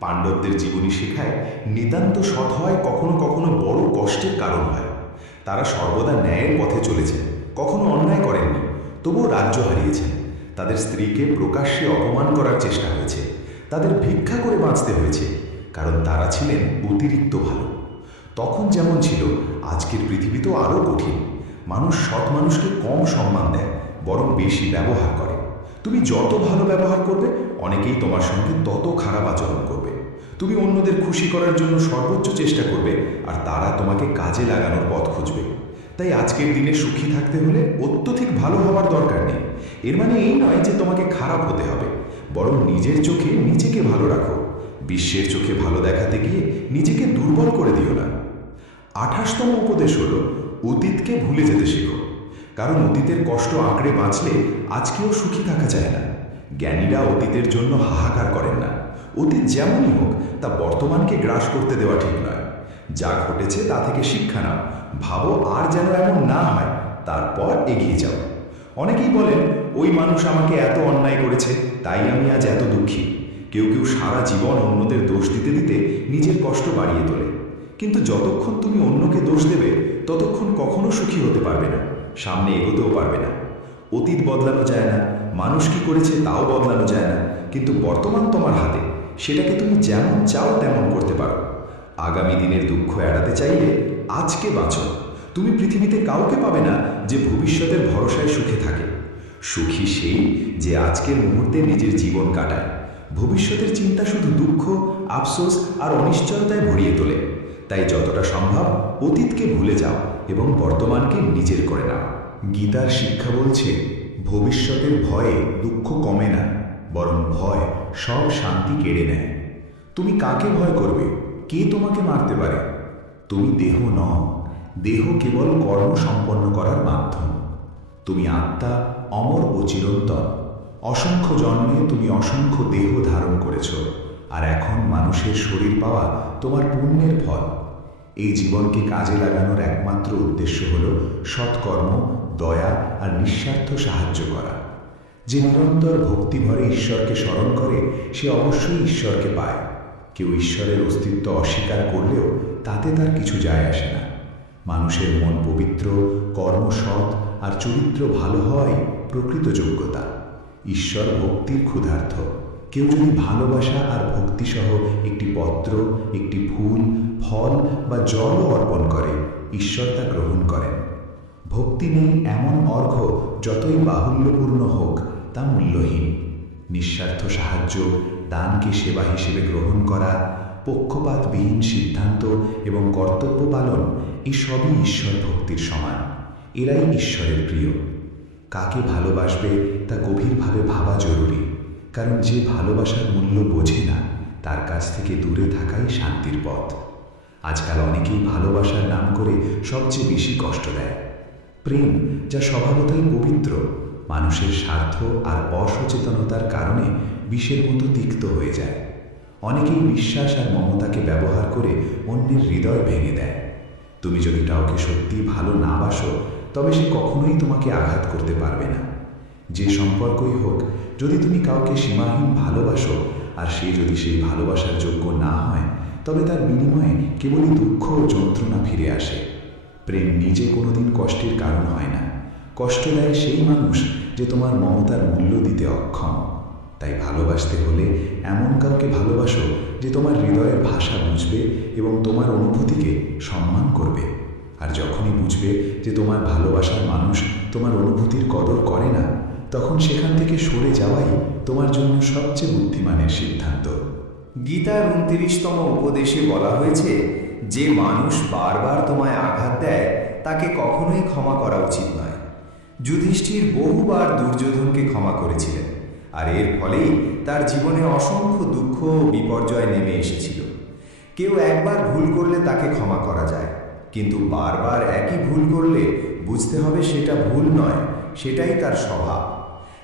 পাণ্ডবদের জীবনী শেখায় নিতান্ত সৎ হয় কখনো কখনো বড় কষ্টের কারণ হয়। তারা সর্বদা ন্যায়ের পথে চলেছেন, কখনো অন্যায় করেননি, তবুও রাজ্য হারিয়েছেন। তাদের স্ত্রীকে প্রকাশ্যে অপমান করার চেষ্টা হয়েছে, তাদের ভিক্ষা করে বাঁচতে হয়েছে, কারণ তারা ছিলেন অতিরিক্ত ভালো। তখন যেমন ছিল, আজকের পৃথিবী তো আরও কঠিন। মানুষ সৎ মানুষকে কম সম্মান দেয়, বরং বেশি ব্যবহার করে। তুমি যত ভালো ব্যবহার করবে, অনেকেই তোমার সঙ্গে তত খারাপ আচরণ করবে। তুমি অন্যদের খুশি করার জন্য সর্বোচ্চ চেষ্টা করবে, আর তারা তোমাকে কাজে লাগানোর পথ খুঁজবে। তাই আজকের দিনে সুখী থাকতে হলে অত্যধিক ভালো হওয়ার দরকার নেই। এর মানে এই নয় যে তোমাকে খারাপ হতে হবে, বরং নিজের চোখে নিজেকে ভালো রাখো। বিশ্বের চোখে ভালো দেখাতে গিয়ে নিজেকে দুর্বল করে দিও না। 28তম উপদেশ হল অতীতকে ভুলে যেতে শেখো। কারণ অতীতের কষ্ট আঁকড়ে বাঁচলে আজকেও সুখী থাকা যায় না। জ্ঞানীরা অতীতের জন্য হাহাকার করেন না। অতীত যেমনই হোক, তা বর্তমানকে গ্রাস করতে দেওয়া ঠিক নয়। যা ঘটেছে তা থেকে শিক্ষা নাও, ভাবো আর যেন এমন না হয়, তারপর এগিয়ে যাও। অনেকেই বলেন ওই মানুষ আমাকে এত অন্যায় করেছে, তাই আমি আজ এত দুঃখী। কেউ কেউ সারা জীবন অন্যদের দোষ দিতে দিতে নিজের কষ্ট বাড়িয়ে তোলে। কিন্তু যতক্ষণ তুমি অন্যকে দোষ দেবে, ততক্ষণ কখনো সুখী হতে পারবে না, সামনে এগোতেও পারবে না। অতীত বদলানো যায় না, মানুষ কি করেছে তাও বদলানো যায় না, কিন্তু বর্তমান তোমার হাতে, সেটাকে তুমি যেমন চাও তেমন করতে পারো। আগামী দিনের দুঃখ এড়াতে চাইলে আজকে বাঁচো। তুমি পৃথিবীতে কাউকে পাবে না যে ভবিষ্যতের ভরসায় সুখে থাকে। সুখী সেই যে আজকের মুহূর্তে নিজের জীবন কাটায়। ভবিষ্যতের চিন্তা শুধু দুঃখ, আফসোস আর অনিশ্চয়তায় ভরিয়ে তোলে। তাই যতটা সম্ভব অতীতকে ভুলে যাও এবং বর্তমানকে নিজের করে নাও। গীতার শিক্ষা বলছে, ভবিষ্যতের ভয়ে দুঃখ কমে না, বরং ভয় সব শান্তি কেড়ে নেয়। তুমি কাকে ভয় করবে? কে তোমাকে মারতে পারে? তুমি দেহ নও, দেহ কেবল কর্ম সম্পন্ন করার মাধ্যম। তুমি আত্মা অমর ও চিরন্তন। অসংখ্য জন্মে তুমি অসংখ্য দেহ ধারণ করেছ, আর এখন মানুষের শরীর পাওয়া তোমার পুণ্যের ফল। এই জীবনকে কাজে লাগানোর একমাত্র উদ্দেশ্য হল সৎকর্ম, দয়া আর নিঃস্বার্থ সাহায্য করা। যে নিরন্তর ভক্তিভরে ঈশ্বরকে স্মরণ করে সে অবশ্যই ঈশ্বরকে পায়। কেউ ঈশ্বরের অস্তিত্ব অস্বীকার করলেও তাতে তার কিছু যায় আসে না। মানুষের মন পবিত্র, কর্ম সৎ আর চরিত্র ভালো হওয়াই প্রকৃত যোগ্যতা। ঈশ্বর ভক্তির ক্ষুধার্থ। কেউ যদি ভালোবাসা আর ভক্তিসহ একটি পত্র, একটি ফুল, ফল বা জলও অর্পণ করে, ঈশ্বর তা গ্রহণ করেন। ভক্তি নেই এমন অর্ঘ্য যতই বাহুল্যপূর্ণ হোক তা মূল্যহীন। নিঃস্বার্থ সাহায্য, দানকে সেবা হিসেবে গ্রহণ করা, পক্ষপাতবিহীন সিদ্ধান্ত এবং কর্তব্য পালন, এই সবই ঈশ্বর ভক্তির সমান। এরাই ঈশ্বরের প্রিয়। কাকে ভালোবাসবে তা গভীরভাবে ভাবা জরুরি, কারণ যে ভালোবাসার মূল্য বোঝে না তার কাছ থেকে দূরে থাকাই শান্তির পথ। আজকাল অনেকেই ভালোবাসার নাম করে সবচেয়ে বেশি কষ্ট দেয়। প্রেম, যা স্বভাবতই পবিত্র, মানুষের স্বার্থ আর অসচেতনতার কারণে বিষের মতো তিক্ত হয়ে যায়। অনেকেই বিশ্বাস আর মমতাকে ব্যবহার করে অন্যের হৃদয় ভেঙে দেয়। তুমি যদি কাউকে সত্যি ভালো না বাসো, তবে সে কখনোই তোমাকে আঘাত করতে পারবে না। যে সম্পর্কই হোক, যদি তুমি কাউকে সীমাহীন ভালোবাসো আর সে যদি সেই ভালোবাসার যোগ্য না হয়, তবে তার বিনিময়ে কেবলই দুঃখ ও যন্ত্রণা ফিরে আসে। প্রেম নিজে কোনোদিন কষ্টের কারণ হয় না। কষ্ট দেয় সেই মানুষ যে তোমার মমতার মূল্য দিতে অক্ষম। তাই ভালোবাসতে হলে এমন কাউকে ভালোবাসো যে তোমার হৃদয়ের ভাষা বুঝবে এবং তোমার অনুভূতিকে সম্মান করবে। আর যখনই বুঝবে যে তোমার ভালোবাসার মানুষ তোমার অনুভূতির কদর করে না, তখন সেখান থেকে সরে যাওয়াই তোমার জন্য সবচেয়ে বুদ্ধিমানের সিদ্ধান্ত। গীতার 29তম উপদেশে বলা হয়েছে, যে মানুষ বারবার তোমায় আঘাত দেয় তাকে কখনোই ক্ষমা করা উচিত নয়। যুধিষ্ঠির বহুবার দুর্যোধনকে ক্ষমা করেছিলেন, আর এর ফলেই তার জীবনে অসংখ্য দুঃখ ও বিপর্যয় নেমে এসেছিল। কেউ একবার ভুল করলে তাকে ক্ষমা করা যায়, কিন্তু বারবার একই ভুল করলে বুঝতে হবে সেটা ভুল নয়, সেটাই তার স্বভাব।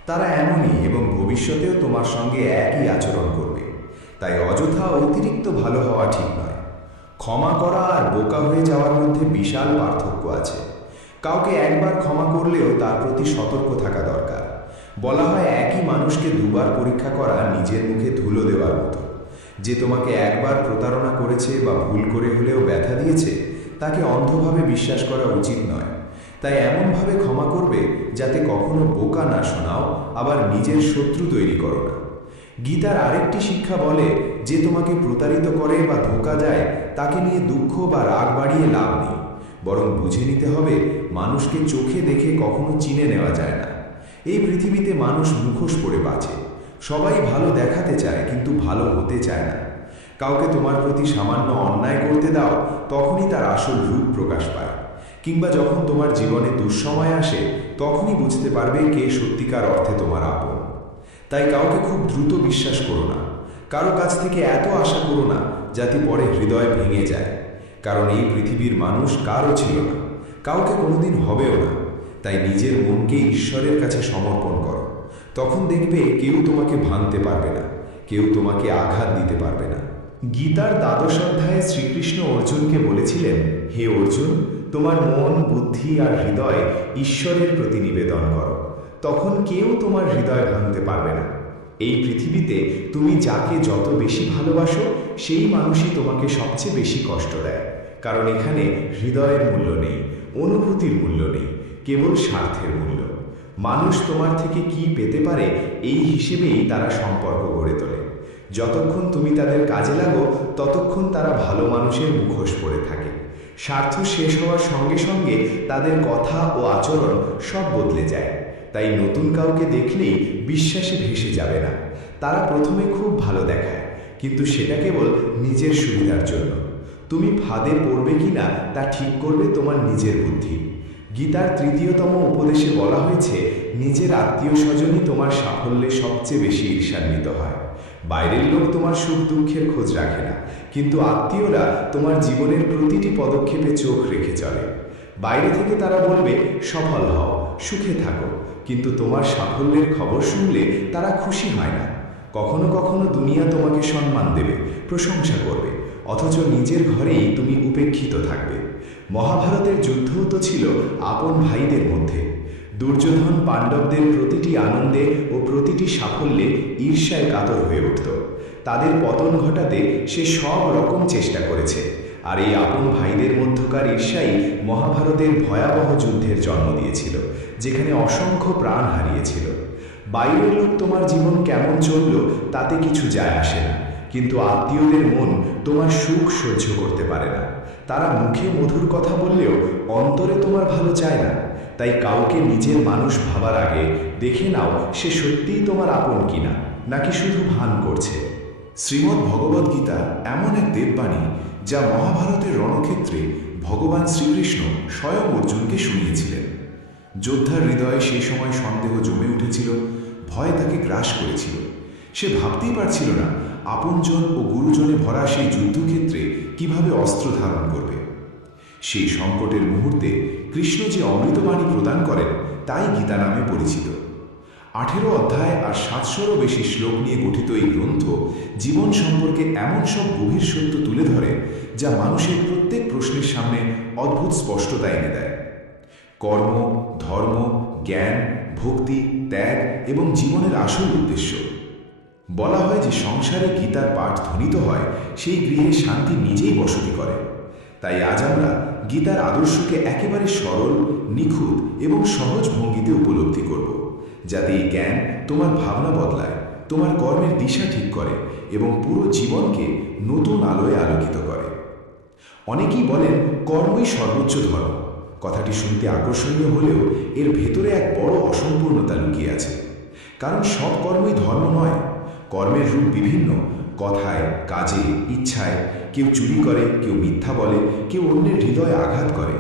তারা এমনই এবং ভবিষ্যতেও তোমার সঙ্গে একই আচরণ করবে। তাই অযথা অতিরিক্ত ভালো হওয়া ঠিক নয়। ক্ষমা করা আর বোকা হয়ে যাওয়ার মধ্যে বিশাল পার্থক্য আছে। কাউকে একবার ক্ষমা করলেও তার প্রতি সতর্ক থাকা দরকার। বলা হয়, একই মানুষকে দুবার পরীক্ষা করা নিজের মুখে ধুলো দেওয়ার মতো। যে তোমাকে একবার প্রতারণা করেছে বা ভুল করে হলেও ব্যথা দিয়েছে, তাকে অন্ধভাবে বিশ্বাস করা উচিত নয়। তাই এমনভাবে ক্ষমা করবে যাতে কখনো বোকা না শোনাও, আবার নিজের শত্রু তৈরি করো না। গীতার আরেকটি শিক্ষা বলে, যে তোমাকে প্রতারিত করে বা ধোঁকা দেয় তাকে নিয়ে দুঃখ বা রাগ বাড়িয়ে লাভ নেই, বরং বুঝে নিতে হবে মানুষকে চোখে দেখে কখনো চিনে নেওয়া যায় না। এই পৃথিবীতে মানুষ মুখোশ পরে বাঁচে। সবাই ভালো দেখাতে চায় কিন্তু ভালো হতে চায় না। কাউকে তোমার প্রতি সামান্য অন্যায় করতে দাও, তখনই তার আসল রূপ প্রকাশ পায়। কিংবা যখন তোমার জীবনে দুঃসময় আসে, তখনই বুঝতে পারবে কে সত্যিকার অর্থে তোমার আপন। তাই কাউকে খুব দ্রুত বিশ্বাস করো না। কারো কাছ থেকে এত আশা করো না যাতে পরে হৃদয় ভেঙে যায়। কারণ এই পৃথিবীর মানুষ কারও ছিল না, কাউকে কোনোদিন হবেও না। তাই নিজের মনকে ঈশ্বরের কাছে সমর্পণ করো। তখন দেখবে কেউ তোমাকে ভাঙতে পারবে না, কেউ তোমাকে আঘাত দিতে পারবে না। গীতার ১২ অধ্যায়ে শ্রীকৃষ্ণ অর্জুনকে বলেছিলেন, হে অর্জুন, তোমার মন, বুদ্ধি আর হৃদয় ঈশ্বরের প্রতি নিবেদন করো। তখন কেউ তোমার হৃদয় ভাঙতে পারবে না। এই পৃথিবীতে তুমি যাকে যত বেশি ভালোবাসো, সেই মানুষই তোমাকে সবচেয়ে বেশি কষ্ট দেয়। কারণ এখানে হৃদয়ের মূল্য নেই, অনুভূতির মূল্য নেই, কেবল স্বার্থের মূল্য। মানুষ তোমার থেকে কি পেতে পারে এই হিসেবেই তারা সম্পর্ক গড়ে তোলে। যতক্ষণ তুমি তাদের কাজে লাগো, ততক্ষণ তারা ভালো মানুষের মুখোশ পরে থাকে। স্বার্থ শেষ হওয়ার সঙ্গে সঙ্গে তাদের কথা ও আচরণ সব বদলে যায়। তাই নতুন কাউকে দেখলেই বিশ্বাসে ভেসে যাবে না। তারা প্রথমে খুব ভালো দেখায়, কিন্তু সেটা কেবল নিজের সুবিধার জন্য। তুমি ফাঁদে পড়বে কিনা তা ঠিক করবে তোমার নিজের বুদ্ধি। গীতার ৩তম উপদেশে বলা হয়েছে, নিজের আত্মীয় স্বজনই তোমার সাফল্যে সবচেয়ে বেশি ঈর্ষান্বিত হয়। বাইরের লোক তোমার সুখ দুঃখের খোঁজ রাখে না, কিন্তু আত্মীয়রা তোমার জীবনের প্রতিটি পদক্ষেপে চোখ রেখে চলে। বাইরে থেকে তারা বলবে সফল হও, সুখে থাকো, কিন্তু তোমার সাফল্যের খবর শুনলে তারা খুশি হয় না। কখনো কখনো দুনিয়া তোমাকে সম্মান দেবে, প্রশংসা করবে, অথচ নিজের ঘরেই তুমি উপেক্ষিত থাকবে। মহাভারতের যুদ্ধও তো ছিল আপন ভাইদের মধ্যে। দুর্যোধন পাণ্ডবদের প্রতিটি আনন্দে ও প্রতিটি সাফল্যে ঈর্ষায় কাতর হয়ে উঠত। তাদের পতন ঘটাতে সে সব রকম চেষ্টা করেছে, আর এই আপন ভাইদের মধ্যকার ঈর্ষাই মহাভারতের ভয়াবহ যুদ্ধের জন্ম দিয়েছিল, যেখানে অসংখ্য প্রাণ হারিয়েছিল। বাইরের লোক তোমার জীবন কেমন চলল তাতে কিছু যায় আসে না, কিন্তু আত্মীয়দের মন তোমার সুখ সহ্য করতে পারে না। তারা মুখে মধুর কথা বললেও অন্তরে তোমার ভালো চায় না। তাই কাউকে নিজের মানুষ ভাবার আগে দেখে নাও সে সত্যিই তোমার আপন কিনা, নাকি শুধু ভান করছে। শ্রীমদ্ ভগবদ্গীতা এমন এক দেববাণী যা মহাভারতের রণক্ষেত্রে ভগবান শ্রীকৃষ্ণ স্বয়ং অর্জুনকে শুনিয়েছিলেন। যোদ্ধার হৃদয়ে সেই সময় সন্দেহ জমে উঠেছিল, ভয় তাকে গ্রাস করেছিল। সে ভাবতেই পারছিল না আপনজন ও গুরুজনে ভরা সেই যুদ্ধক্ষেত্রে কিভাবে অস্ত্র ধারণ করবে। সেই সংকটের মুহূর্তে কৃষ্ণ যে অমৃতবাণী প্রদান করেন তাই গীতা নামে পরিচিত। 18 অধ্যায় আর 700-রও বেশি শ্লোক নিয়ে গঠিত এই গ্রন্থ জীবন সম্পর্কে এমন সব গভীর সত্য তুলে ধরে যা মানুষের প্রত্যেক প্রশ্নের সামনে অদ্ভুত স্পষ্টতা এনে দেয়। কর্ম, ধর্ম, জ্ঞান, ভক্তি, ত্যাগ এবং জীবনের আসল উদ্দেশ্য। বলা হয় যে সংসারে গীতার পাঠ ধ্বনিত হয় সেই গৃহে শান্তি নিজেই বসতি করে। তাই আজ আমরা গীতার আদর্শকে একেবারে সরল, নিখুঁত এবং সহজ ভঙ্গিতে উপলব্ধি করব, যাতে এই জ্ঞান তোমার ভাবনা বদলায়, তোমার কর্মের দিশা ঠিক করে এবং পুরো জীবনকে নতুন আলোয় আলোকিত করে। অনেকেই বলেন কর্মই সর্বোচ্চ ধর্ম। কথাটি শুনতে আকর্ষণীয় হলেও এর ভেতরে এক বড় অসম্পূর্ণতা লুকিয়ে আছে। কারণ সব কর্মই ধর্ম নয়। কর্মের রূপ বিভিন্ন, কথায়, কাজে, ইচ্ছায়। কেউ চুরি করে, কেউ মিথ্যা বলে, কেউ অন্যের হৃদয়ে আঘাত করে।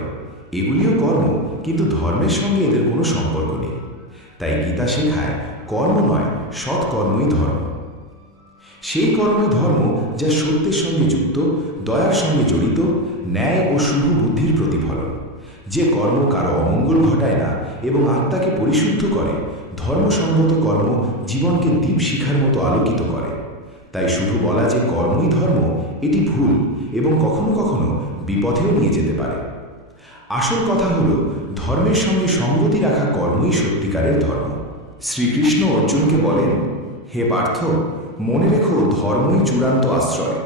এগুলিও কর্ম, কিন্তু ধর্মের সঙ্গে এদের কোনো সম্পর্ক নেই। তাই গীতা শেখায় কর্ম নয়, সৎ কর্মই ধর্ম। সেই কর্মই ধর্ম যা সত্যের সঙ্গে যুক্ত, দয়ার সঙ্গে জড়িত, ন্যায় ও শুভ বুদ্ধির প্রতিফলন। যে কর্ম কারো অমঙ্গল ঘটায় না এবং আত্মাকে পরিশুদ্ধ করে, ধর্মসঙ্গত কর্ম জীবনকে দীপ শিখার মতো আলোকিত করে। তাই শুধু বলা যে কর্মই ধর্ম, এটি ভুল এবং কখনো কখনো বিপথেও নিয়ে যেতে পারে। আসল কথা হল ধর্মের সঙ্গে সঙ্গতি রাখা কর্মই সত্যিকারের ধর্ম। শ্রীকৃষ্ণ অর্জুনকে বলেন, হে পার্থ, মনে রেখো ধর্মই চূড়ান্ত আশ্রয়।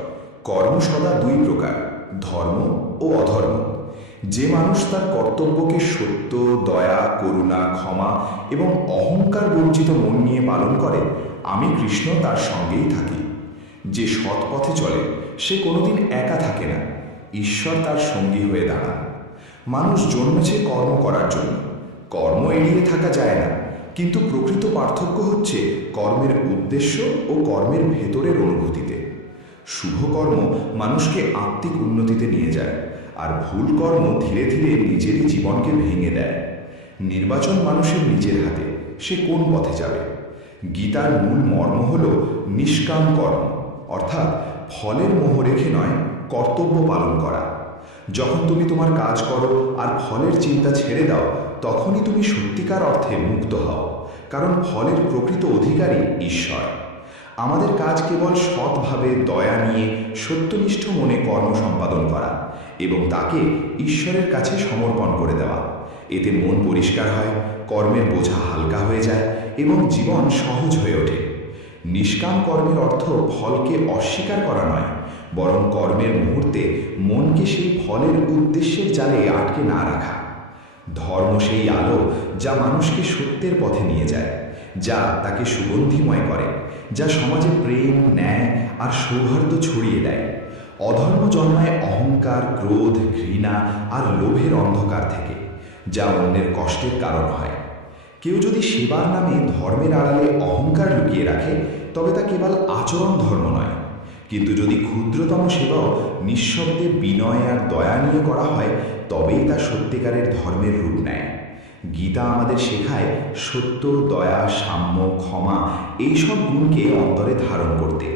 কর্ম সদা দুই প্রকার, ধর্ম ও অধর্ম। যে মানুষ তার কর্তব্যকে সত্য, দয়া, করুণা, ক্ষমা এবং অহংকার বঞ্চিত মন নিয়ে পালন করে, আমি কৃষ্ণ তার সঙ্গেই থাকি। যে সৎ পথে চলে সে কোনোদিন একা থাকে না, ঈশ্বর তার সঙ্গী হয়ে দাঁড়ান। মানুষ জন্মেছে কর্ম করার জন্য, কর্ম এড়িয়ে থাকা যায় না, কিন্তু প্রকৃত পার্থক্য হচ্ছে কর্মের উদ্দেশ্য ও কর্মের ভেতরের অনুভূতিতে। শুভ কর্ম মানুষকে আত্মিক উন্নতিতে নিয়ে যায়, আর ভুল কর্ম ধীরে ধীরে নিজেরই জীবনকে ভেঙে দেয়। নির্বাচন মানুষের নিজের হাতে, সে কোন পথে যাবে। গীতার মূল মর্ম হল নিষ্কাম কর্ম, অর্থাৎ ফলের মোহ রেখে নয়, কর্তব্য পালন করা। যখন তুমি তোমার কাজ করো আর ফলের চিন্তা ছেড়ে দাও, তখনই তুমি সত্যিকার অর্থে মুক্ত হও, কারণ ফলের প্রকৃত অধিকারী ঈশ্বর। আমাদের কাজ কেবল সৎভাবে, দয়া নিয়ে, সত্যনিষ্ঠ মনে কর্ম সম্পাদন করা এবং তাকে ঈশ্বরের কাছে সমর্পণ করে দেওয়া। এতে মন পরিষ্কার হয়, কর্মের বোঝা হালকা হয়ে যায় এবং জীবন সহজ হয়ে ওঠে। নিষ্কাম কর্মের অর্থ ফলকে অস্বীকার করা নয়, বরং কর্মের মুহূর্তে মনকে সেই ফলের উদ্দেশ্যের জালে আটকে না রাখা। ধর্ম সেই আলো যা মানুষকে সত্যের পথে নিয়ে যায়, যা তাকে সুগন্ধিময় করে, যা সমাজে প্রেম, ন্যায় আর সৌহার্দ্য ছড়িয়ে দেয়। অধর্ম জন্মায় অহংকার, ক্রোধ, ঘৃণা আর লোভের অন্ধকার থেকে, যা অন্যের কষ্টের কারণ হয়। কেউ যদি সেবার নামে ধর্মের আড়ালে অহংকার লুকিয়ে রাখে, তবে তা কেবল আচরণ ধর্ম নয়। কিন্তু যদি ক্ষুদ্রতম সেবাও নিঃশব্দে বিনয় আর দয়া নিয়ে করা হয়, তবেই তা সত্যিকারের ধর্মের রূপ নেয়। গীতা আমাদের শেখায় সত্য, দয়া, সাম্য, ক্ষমা এইসব গুণকে অন্তরে ধারণ করতে।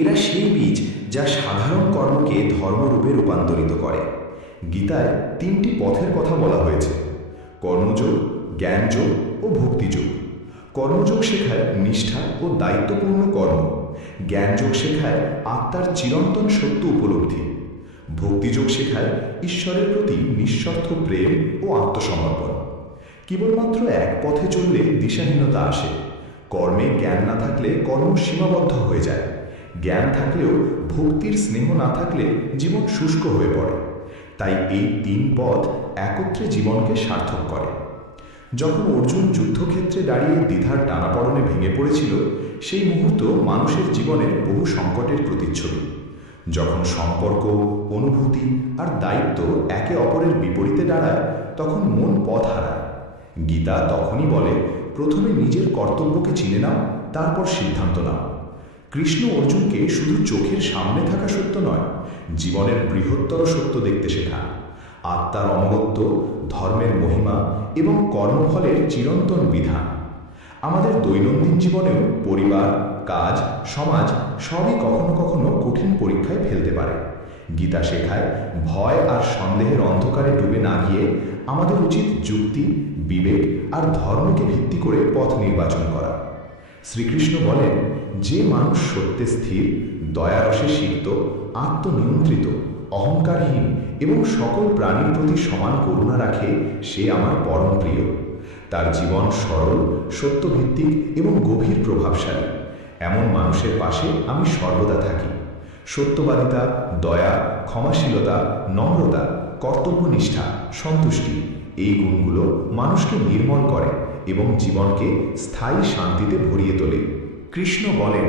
এরা সেই বীজ যা সাধারণ কর্মকে ধর্মরূপে রূপান্তরিত করে। গীতায় 3টি পথের কথা বলা হয়েছে: কর্মযোগ, জ্ঞানযোগ ও ভক্তিযোগ। কর্মযোগ শেখায় নিষ্ঠা ও দায়িত্বপূর্ণ কর্ম। জ্ঞানযোগ শেখায় আত্মার চিরন্তন সত্য উপলব্ধি। ভক্তিযোগ শেখায় ঈশ্বরের প্রতি নিঃস্বার্থ প্রেম ও আত্মসমর্পণ। কেবলমাত্র এক পথে চললে দিশাহীনতা আসে। কর্মে জ্ঞান না থাকলে কর্ম সীমাবদ্ধ হয়ে যায়। জ্ঞান থাকলেও ভক্তির স্নেহ না থাকলে জীবন শুষ্ক হয়ে পড়ে। তাই এই 3 পথ একত্রে জীবনকে সার্থক করে। যখন অর্জুন যুদ্ধক্ষেত্রে দাঁড়িয়ে দ্বিধার টানাপড়নে ভেঙে পড়েছিল, সেই মুহূর্ত মানুষের জীবনের বহু সংকটের প্রতিচ্ছবি। যখন সম্পর্ক, অনুভূতি আর দায়িত্ব একে অপরের বিপরীতে দাঁড়ায়, তখন মন পথ হারায়। গীতা তখনই বলে, প্রথমে নিজের কর্তব্যকে চিনে নাও, তারপর সিদ্ধান্ত নাও। কৃষ্ণ অর্জুনকে শুধু চোখের সামনে থাকা সত্য নয়, জীবনের বৃহত্তর সত্য দেখতে শেখান। আত্মার অমরত্ব, ধর্মের মহিমা এবং কর্মফলের চিরন্তন বিধান। আমাদের দৈনন্দিন জীবনেও পরিবার, কাজ, সমাজ সবই কখনো কখনো কঠিন পরীক্ষায় ফেলতে পারে। গীতা শেখায়, ভয় আর সন্দেহের অন্ধকারে ডুবে না গিয়ে আমাদের উচিত যুক্তি, বিবেক আর ধর্মকে ভিত্তি করে পথ নির্বাচন করা। শ্রীকৃষ্ণ বলেন, যে মানুষ সত্যে স্থির, দয়ারসে সিক্ত, আত্মনিয়ন্ত্রিত, অহংকারহীন এবং সকল প্রাণীর প্রতি সমান করুণা রাখে, সে আমার পরম প্রিয়। তার জীবন সরল, সত্যভিত্তিক এবং গভীর প্রভাবশালী। এমন মানুষের পাশে আমি সর্বদা থাকি। সত্যবাদিতা, দয়া, ক্ষমাশীলতা, নম্রতা, কর্তব্যনিষ্ঠা, সন্তুষ্টি, এই গুণগুলো মানুষকে নির্মল করে এবং জীবনকে স্থায়ী শান্তিতে ভরিয়ে তোলে। কৃষ্ণ বলেন,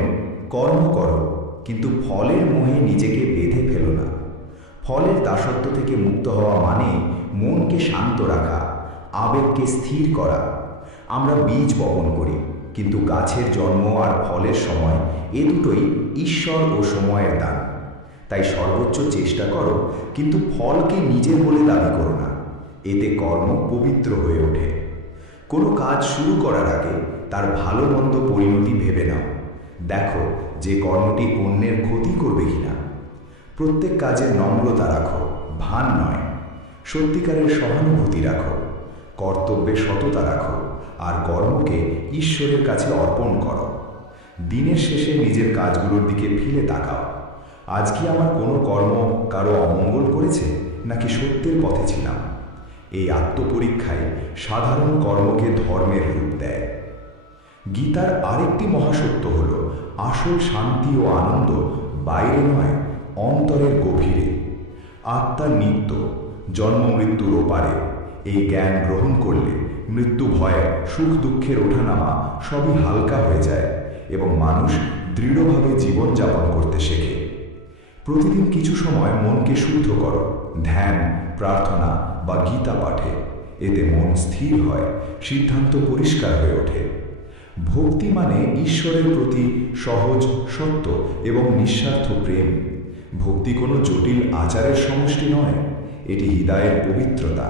কর্ম করো, কিন্তু ফলের মোহে নিজেকে বেঁধে ফেলো না। ফলের দাসত্ব থেকে মুক্ত হওয়া মানে মনকে শান্ত রাখা, আবেগকে স্থির করা। আমরা বীজ বপন করি, কিন্তু গাছের জন্ম আর ফলের সময় এ দুটোই ঈশ্বর ও সময়ের দান। তাই সর্বোচ্চ চেষ্টা করো, কিন্তু ফলকে নিজের বলে দাবি করো না। এতে কর্ম পবিত্র হয়ে ওঠে। কোনো কাজ শুরু করার আগে তার ভালো মন্দ পরিণতি ভেবে নাও। দেখো যে কর্মটি অন্যের ক্ষতি করবে কিনা। প্রত্যেক কাজে নম্রতা রাখো, ভান নয়। সত্যিকারের সহানুভূতি রাখো। কর্তব্যে সততা রাখো, আর কর্মকে ঈশ্বরের কাছে অর্পণ করো। দিনের শেষে নিজের কাজগুলোর দিকে ফিরে তাকাও। আজ কি আমার কোনো কর্ম কারো অমঙ্গল করেছে, নাকি সত্যের পথে ছিলাম? এই আত্মপরীক্ষায় সাধারণ কর্মকে ধর্মের রূপ দেয়। গীতার আরেকটি মহাসত্য হল, আসল শান্তি ও আনন্দ বাইরে নয়, অন্তরের গভীরে। আত্মা নিত্য, জন্ম মৃত্যুর ওপারে। এই জ্ঞান গ্রহণ করলে মৃত্যু ভয়, সুখ দুঃখের ওঠানামা সবই হালকা হয়ে যায় এবং মানুষ দৃঢ়ভাবে জীবনযাপন করতে শেখে। প্রতিদিন কিছু সময় মনকে শুদ্ধ করো, ধ্যান, প্রার্থনা বা গীতা পাঠে। এতে মন স্থির হয়, সিদ্ধান্ত পরিষ্কার হয়ে ওঠে। ভক্তি মানে ঈশ্বরের প্রতি সহজ, সত্য এবং নিঃস্বার্থ প্রেম। ভক্তি কোনো জটিল আচারের সমষ্টি নয়, এটি হৃদয়ের পবিত্রতা।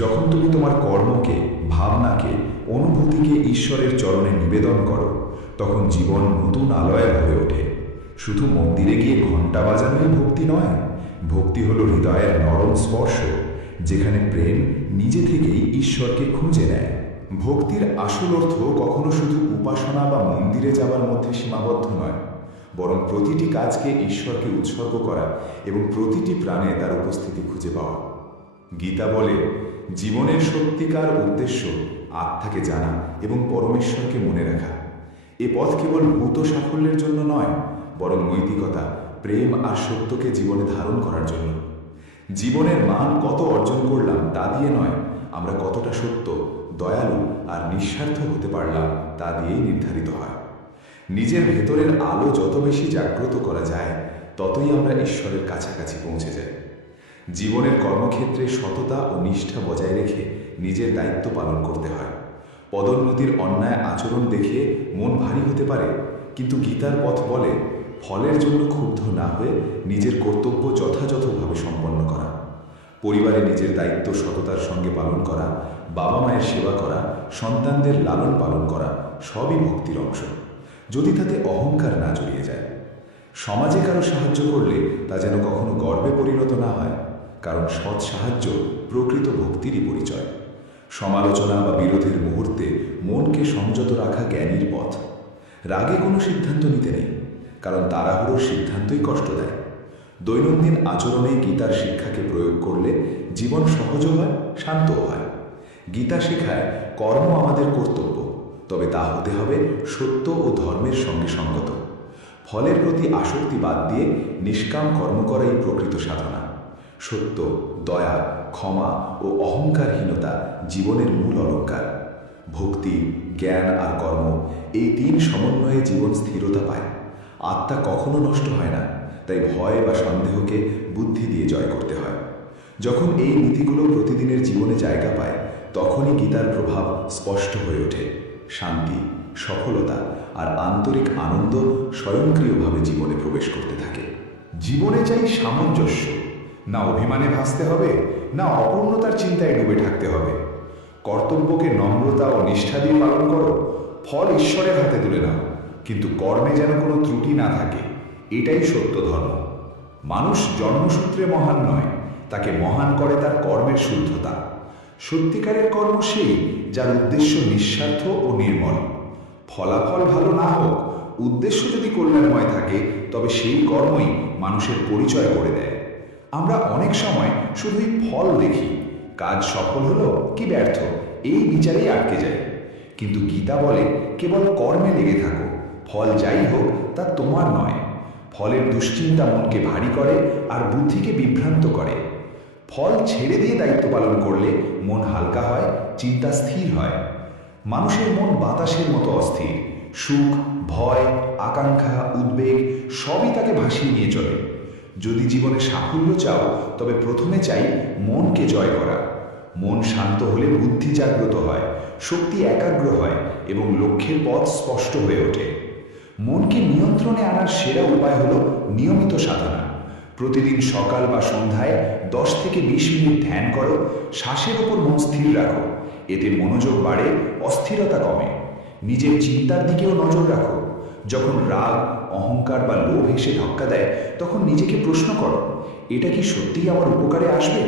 যখন তুমি তোমার কর্মকে, ভাবনাকে, অনুভূতিকে ঈশ্বরের চরণে নিবেদন করো, তখন জীবন নতুন আলয়ে ভরে ওঠে। শুধু মন্দিরে গিয়ে ঘণ্টা বাজানোই ভক্তি নয়, ভক্তি হলো হৃদয়ের নরম স্পর্শ, যেখানে প্রেম নিজে থেকেই ঈশ্বরকে খুঁজে নেয়। ভক্তির আসল অর্থ কখনো শুধু উপাসনা বা মন্দিরে যাবার মধ্যে সীমাবদ্ধ নয়, বরং প্রতিটি কাজকে ঈশ্বরকে উৎসর্গ করা এবং প্রতিটি প্রাণে তার উপস্থিতি খুঁজে পাওয়া। গীতা বলে, জীবনের সত্যিকার উদ্দেশ্য আত্মাকে জানা এবং পরমেশ্বরকে মনে রাখা। এ পথ কেবল ভূত সাফল্যের জন্য নয়, বরং নৈতিকতা, প্রেম আর সত্যকে জীবনে ধারণ করার জন্য। জীবনের মান কত অর্জন করলাম তা দিয়ে নয়, আমরা কতটা সত্য, দয়ালু আর নিঃস্বার্থ হতে পারলাম তা দিয়েই নির্ধারিত হয়। নিজের ভেতরের আলো যত বেশি জাগ্রত করা যায়, ততই আমরা ঈশ্বরের কাছাকাছি পৌঁছে যাই। জীবনের কর্মক্ষেত্রে সততা ও নিষ্ঠা বজায় রেখে নিজের দায়িত্ব পালন করতে হয়। পদোন্নতির অন্যায় আচরণ দেখে মন ভারী হতে পারে, কিন্তু গীতার পথ বলে, ফলের জন্য ক্ষুব্ধ না হয়ে নিজের কর্তব্য যথাযথভাবে সম্পন্ন করা। পরিবারে নিজের দায়িত্ব সততার সঙ্গে পালন করা, বাবা মায়ের সেবা করা, সন্তানদের লালন পালন করা সবই ভক্তির অংশ, যদি তাতে অহংকার না জড়িয়ে যায়। সমাজে কারো সাহায্য করলে তা যেন কখনো গর্বে পরিণত না হয়, কারণ সৎ সাহায্য প্রকৃত ভক্তিরই পরিচয়। সমালোচনা বা বিরোধের মুহূর্তে মনকে সংযত রাখা জ্ঞানীর পথ। রাগে কোনো সিদ্ধান্ত নিতে নেই, কারণ তাড়াহুড়োর সিদ্ধান্তই কষ্ট দেয়। দৈনন্দিন আচরণে গীতার শিক্ষাকে প্রয়োগ করলে জীবন সহজও হয়, শান্তও হয়। গীতা শেখায় কর্ম আমাদের কর্তব্য, তবে তা হতে হবে সত্য ও ধর্মের সঙ্গে সঙ্গত। ফলের প্রতি আসক্তি বাদ দিয়ে নিষ্কাম কর্ম করাই প্রকৃত সাধনা। সত্য, দয়া, ক্ষমা ও অহংকারহীনতা জীবনের মূল অলঙ্কার। ভক্তি, জ্ঞান আর কর্ম, এই তিন সমন্বয়ে জীবন স্থিরতা পায়। আত্মা কখনো নষ্ট হয় না, তাই ভয় বা সন্দেহকে বুদ্ধি দিয়ে জয় করতে হয়। যখন এই নীতিগুলো প্রতিদিনের জীবনে জায়গা পায়, তখনই গীতার প্রভাব স্পষ্ট হয়ে ওঠে। শান্তি, সফলতা আর আন্তরিক আনন্দ স্বয়ংক্রিয়ভাবে জীবনে প্রবেশ করতে থাকে। জীবনে চাই সামঞ্জস্য, না অভিমানে ভাসতে হবে, না অপূর্ণতার চিন্তায় ডুবে থাকতে হবে। কর্তব্যকে নম্রতা ও নিষ্ঠা দিয়ে পালন করো, ফল ঈশ্বরের হাতে তুলে নাও, কিন্তু কর্মে যেন কোনো ত্রুটি না থাকে। এটাই সত্য ধর্ম। মানুষ জন্মসূত্রে মহান নয়, তাকে মহান করে তার কর্মের শুদ্ধতা। সত্যিকারের কর্ম সেই যার উদ্দেশ্য নিঃস্বার্থ ও নির্মল। ফলাফল ভালো না হোক, উদ্দেশ্য যদি কল্যাণময় থাকে, তবে সেই কর্মই মানুষের পরিচয় করে দেয়। আমরা অনেক সময় শুধুই ফল দেখি, কাজ সফল হলো কি ব্যর্থ এই বিচারেই আটকে যাই। কিন্তু গীতা বলে কেবল কর্মে লেগে থাকো, ফল যাই হোক তা তোমার নয়। ফলের দুশ্চিন্তা মনকে ভারী করে আর বুদ্ধিকে বিভ্রান্ত করে। ফল ছেড়ে দিয়ে দায়িত্ব পালন করলে মন হালকা হয়, চিন্তা স্থির হয়। মানুষের মন বাতাসের মতো অস্থির। সুখ, ভয়, আকাঙ্ক্ষা, উদ্বেগ সবই তাকে ভাসিয়ে নিয়ে চলে। যদি জীবনে সাফল্য চাও, তবে প্রথমে চাই মনকে জয় করা। মন শান্ত হলে বুদ্ধি জাগ্রত হয়, শক্তি একাগ্র হয় এবং লক্ষ্যের পথ স্পষ্ট হয়ে ওঠে। মনকে নিয়ন্ত্রণে আনার সেরা উপায় হলো নিয়মিত সাধনা। প্রতিদিন সকাল বা সন্ধ্যায় 10 থেকে 20 মিনিট ধ্যান করো, শ্বাসের ওপর মন স্থির রাখো। এতে মনোযোগ বাড়ে, অস্থিরতা কমে। নিজের চিন্তার দিকেও নজর রাখো। যখন রাগ, অহংকার বা লোভ এসে ধাক্কা দেয়, তখন নিজেকে প্রশ্ন করো, এটা কি সত্যিই আমার উপকারে আসবে?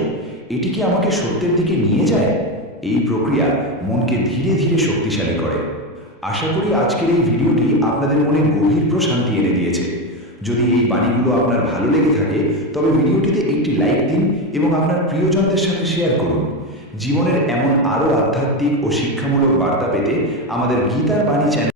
এটি কি আমাকে সত্যের দিকে নিয়ে যায়? এই প্রক্রিয়া মনকে ধীরে ধীরে শক্তিশালী করে। আশা করি আজকের এই ভিডিওটি আপনাদের মনে গভীর প্রশান্তি এনে দিয়েছে। যদি এই বাণীগুলো আপনার ভালো লেগে থাকে, তবে ভিডিওটিতে একটি লাইক দিন এবং আপনার প্রিয়জনদের সাথে শেয়ার করুন। জীবনের এমন আরও আধ্যাত্মিক ও শিক্ষামূলক বার্তা পেতে আমাদের গীতার বাণী চ্যানেল